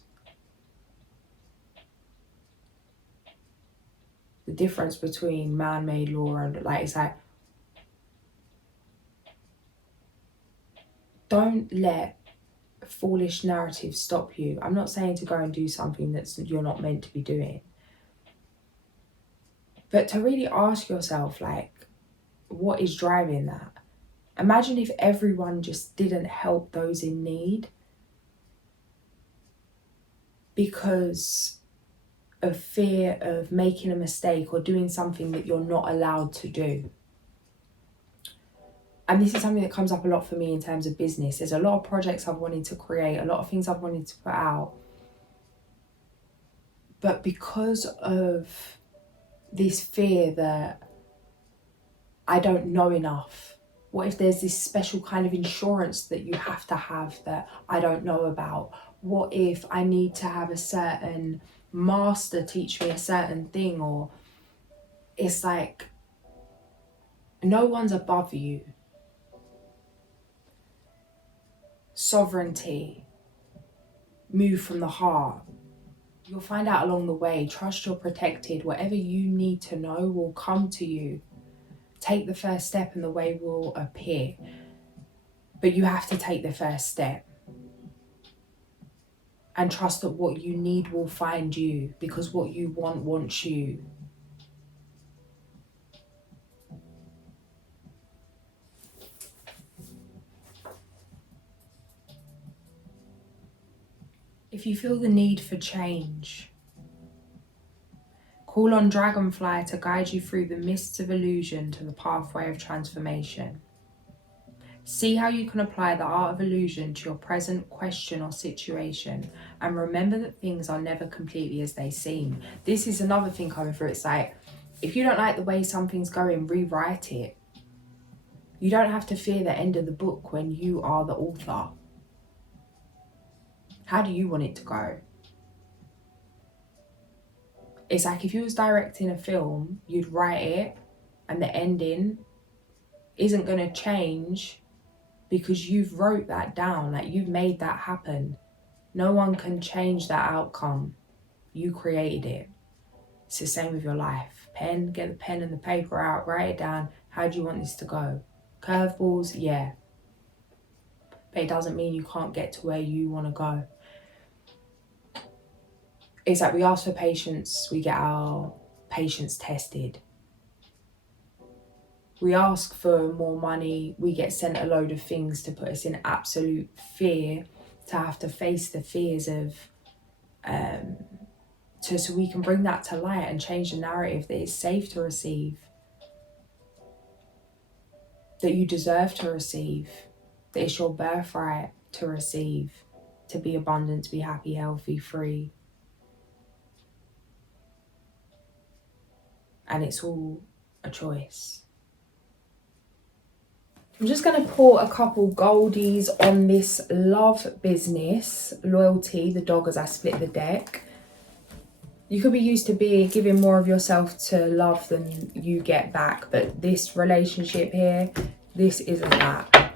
The difference between man-made law and like, it's like, don't let foolish narratives stop you. I'm not saying to go and do something that's you're not meant to be doing. But to really ask yourself, like, what is driving that? Imagine if everyone just didn't help those in need because of fear of making a mistake or doing something that you're not allowed to do. And this is something that comes up a lot for me in terms of business. There's a lot of projects I've wanted to create, a lot of things I've wanted to put out. But because of this fear that I don't know enough, what if there's this special kind of insurance that you have to have that I don't know about? What if I need to have a certain master teach me a certain thing? Or it's like, no one's above you. Sovereignty, move from the heart. You'll find out along the way. Trust you're protected. Whatever you need to know will come to you. Take the first step and the way will appear. But you have to take the first step. And trust that what you need will find you, because what you want wants you. If you feel the need for change, call on Dragonfly to guide you through the mists of illusion to the pathway of transformation. See how you can apply the art of illusion to your present question or situation, and remember that things are never completely as they seem. This is another thing coming through. It's like, if you don't like the way something's going, rewrite it. You don't have to fear the end of the book when you are the author. How do you want it to go? It's like if you was directing a film, you'd write it and the ending isn't going to change because you've wrote that down, like you've made that happen. No one can change that outcome. You created it. It's the same with your life. Get the pen and the paper out, write it down. How do you want this to go? Curveballs, yeah. But it doesn't mean you can't get to where you want to go. It's like we ask for patience, we get our patience tested. We ask for more money, we get sent a load of things to put us in absolute fear, to have to face the fears of, so we can bring that to light and change the narrative that it's safe to receive, that you deserve to receive, that it's your birthright to receive, to be abundant, to be happy, healthy, free. And it's all a choice. I'm just going to pour a couple goldies on this love, business, loyalty, the dog as I split the deck. You could be used to giving more of yourself to love than you get back, but this relationship here, this isn't that.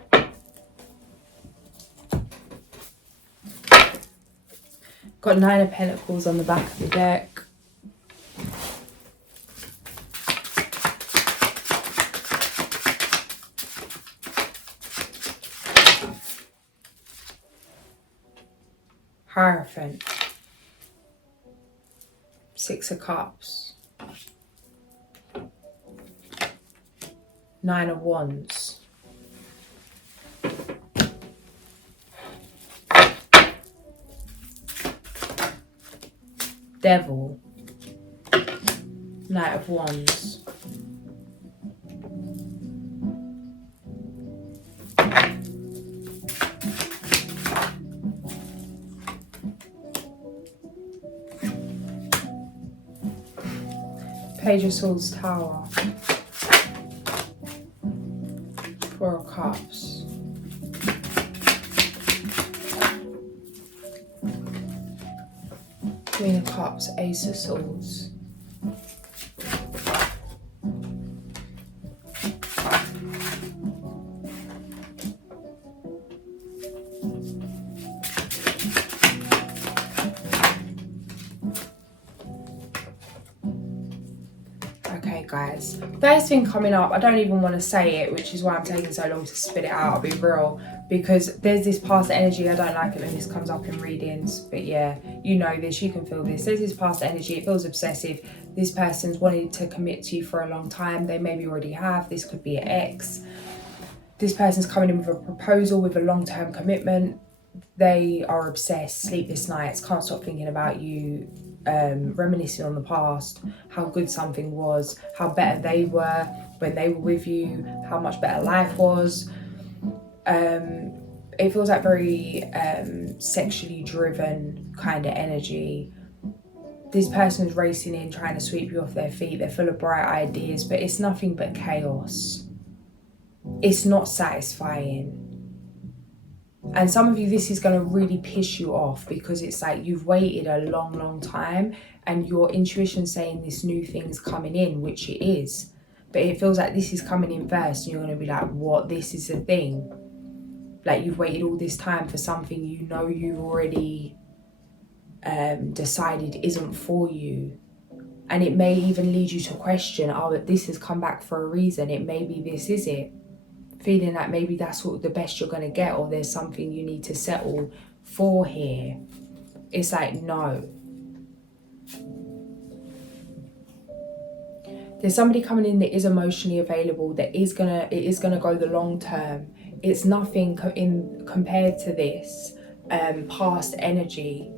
Got 9 of Pentacles on the back of the deck. Hierophant. 6 of Cups. 9 of Wands. Devil. Knight of Wands. Page of Swords, Tower. 4 of Cups. Queen of Cups, Ace of Swords. Okay guys, first thing coming up, I don't even want to say it, which is why I'm taking so long to spit it out, I'll be real, because there's this past energy. I don't like it when this comes up in readings, but yeah, you know this, you can feel this. There's this past energy, it feels obsessive. This person's wanted to commit to you for a long time. They maybe already have. This could be an ex. This person's coming in with a proposal, with a long-term commitment. They are obsessed, sleepless nights, can't stop thinking about you, reminiscing on the past, how good something was, how better they were when they were with you, how much better life was. It feels like very sexually driven kind of energy. This person's racing in, trying to sweep you off their feet. They're full of bright ideas, but it's nothing but chaos. It's not satisfying. And some of you, this is going to really piss you off, because it's like you've waited a long, long time and your intuition's saying this new thing's coming in, which it is. But it feels like this is coming in first and you're going to be like, what? This is the thing? Like you've waited all this time for something you know you've already decided isn't for you. And it may even lead you to question, oh, this has come back for a reason. It may be this is it. Feeling like maybe that's what the best you're going to get, or there's something you need to settle for here. It's like, no. There's somebody coming in that is emotionally available, that it is gonna go the long term. It's nothing compared to this past energy.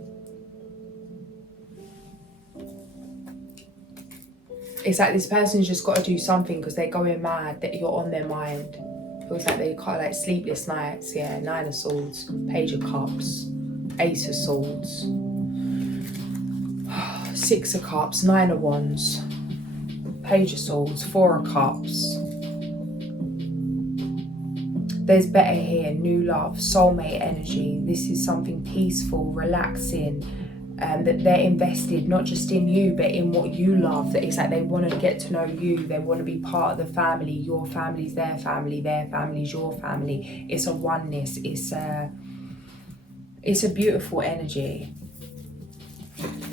It's like this person's just got to do something because they're going mad, that you're on their mind. Feels like they can't, like sleepless nights. Yeah, 9 of Swords, Page of Cups, Ace of Swords, 6 of Cups, 9 of Wands, Page of Swords, 4 of Cups. There's better here, new love, soulmate energy. This is something peaceful, relaxing, that they're invested not just in you, but in what you love. That it's like they want to get to know you. They want to be part of the family. Your family's their family's your family. It's a oneness. It's a beautiful energy.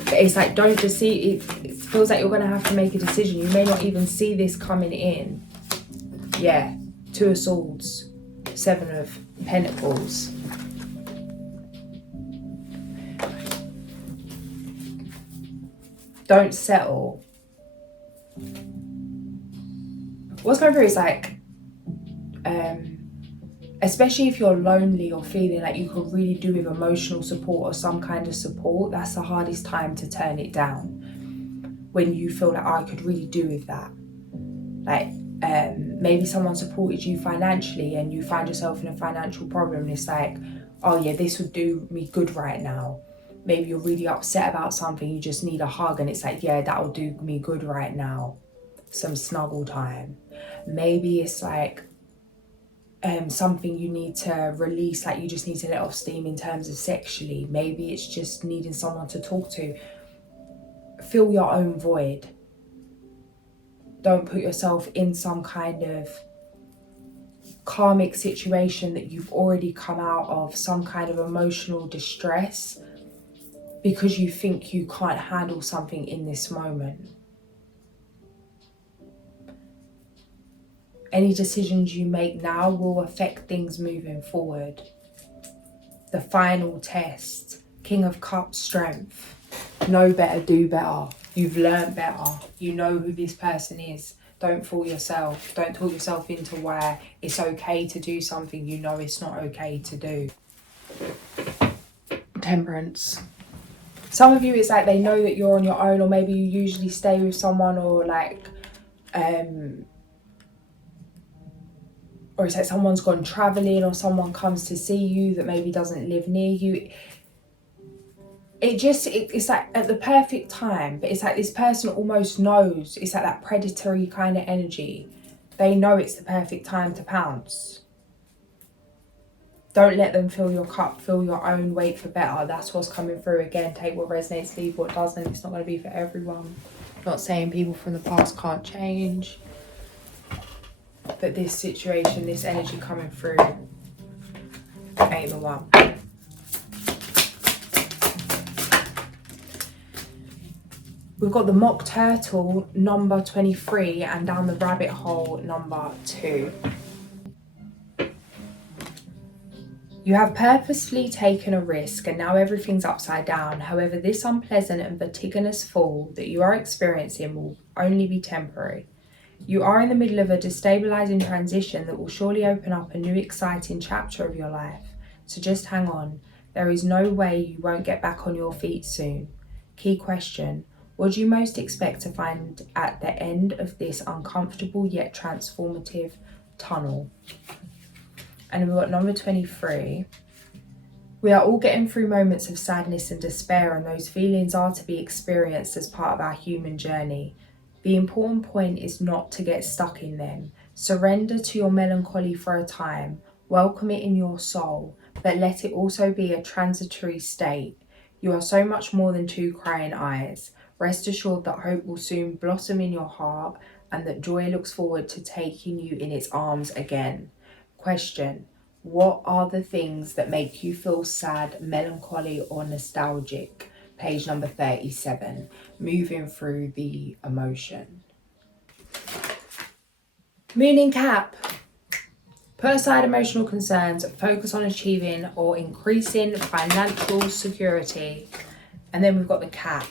But it's like, don't just see it. It feels like you're going to have to make a decision. You may not even see this coming in. Yeah, 2 of Swords, 7 of Pentacles. Don't settle. What's going through is like, especially if you're lonely or feeling like you could really do with emotional support or some kind of support, that's the hardest time to turn it down. When you feel like, oh, I could really do with that. Like, maybe someone supported you financially and you find yourself in a financial problem and it's like, oh yeah, this would do me good right now. Maybe you're really upset about something, you just need a hug and it's like, yeah, that will do me good right now. Some snuggle time. Maybe it's like something you need to release, like you just need to let off steam in terms of sexually. Maybe it's just needing someone to talk to. Fill your own void. Don't put yourself in some kind of karmic situation that you've already come out of, some kind of emotional distress, because you think you can't handle something in this moment. Any decisions you make now will affect things moving forward. The final test, King of Cups, strength. Know better, do better. You've learned better. You know who this person is. Don't fool yourself. Don't talk yourself into where it's okay to do something you know it's not okay to do. Temperance. Some of you, it's like they know that you're on your own, or maybe you usually stay with someone, or like, or it's like someone's gone traveling or someone comes to see you that maybe doesn't live near you. It's like at the perfect time, but it's like this person almost knows. It's like that predatory kind of energy. They know it's the perfect time to pounce. Don't let them fill your cup, fill your own, wait for better. That's what's coming through. Again, take what resonates, leave what doesn't. It's not going to be for everyone. Not saying people from the past can't change. But this situation, this energy coming through ain't the one. We've got the Mock Turtle, number 23, and down the rabbit hole, number 2. You have purposefully taken a risk and now everything's upside down. However, this unpleasant and vertiginous fall that you are experiencing will only be temporary. You are in the middle of a destabilizing transition that will surely open up a new exciting chapter of your life. So just hang on. There is no way you won't get back on your feet soon. Key question. What do you most expect to find at the end of this uncomfortable yet transformative tunnel? And we've got number 23. We are all getting through moments of sadness and despair, and those feelings are to be experienced as part of our human journey. The important point is not to get stuck in them. Surrender to your melancholy for a time, welcome it in your soul, but let it also be a transitory state. You are so much more than 2 crying eyes. Rest assured that hope will soon blossom in your heart and that joy looks forward to taking you in its arms again. Question. What are the things that make you feel sad, melancholy, or nostalgic? Page number 37. Moving through the emotion. Moon in Cap. Put aside emotional concerns, focus on achieving or increasing financial security. And then we've got the Cat.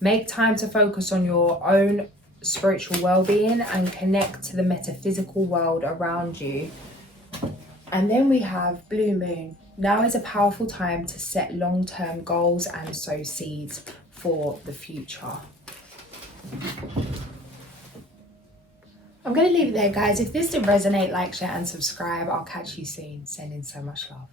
Make time to focus on your own spiritual well-being and connect to the metaphysical world around you. And then we have Blue Moon. Now is a powerful time to set long-term goals and sow seeds for the future. I'm going to leave it there, guys. If this did resonate, like, share and subscribe. I'll catch you soon. Sending so much love.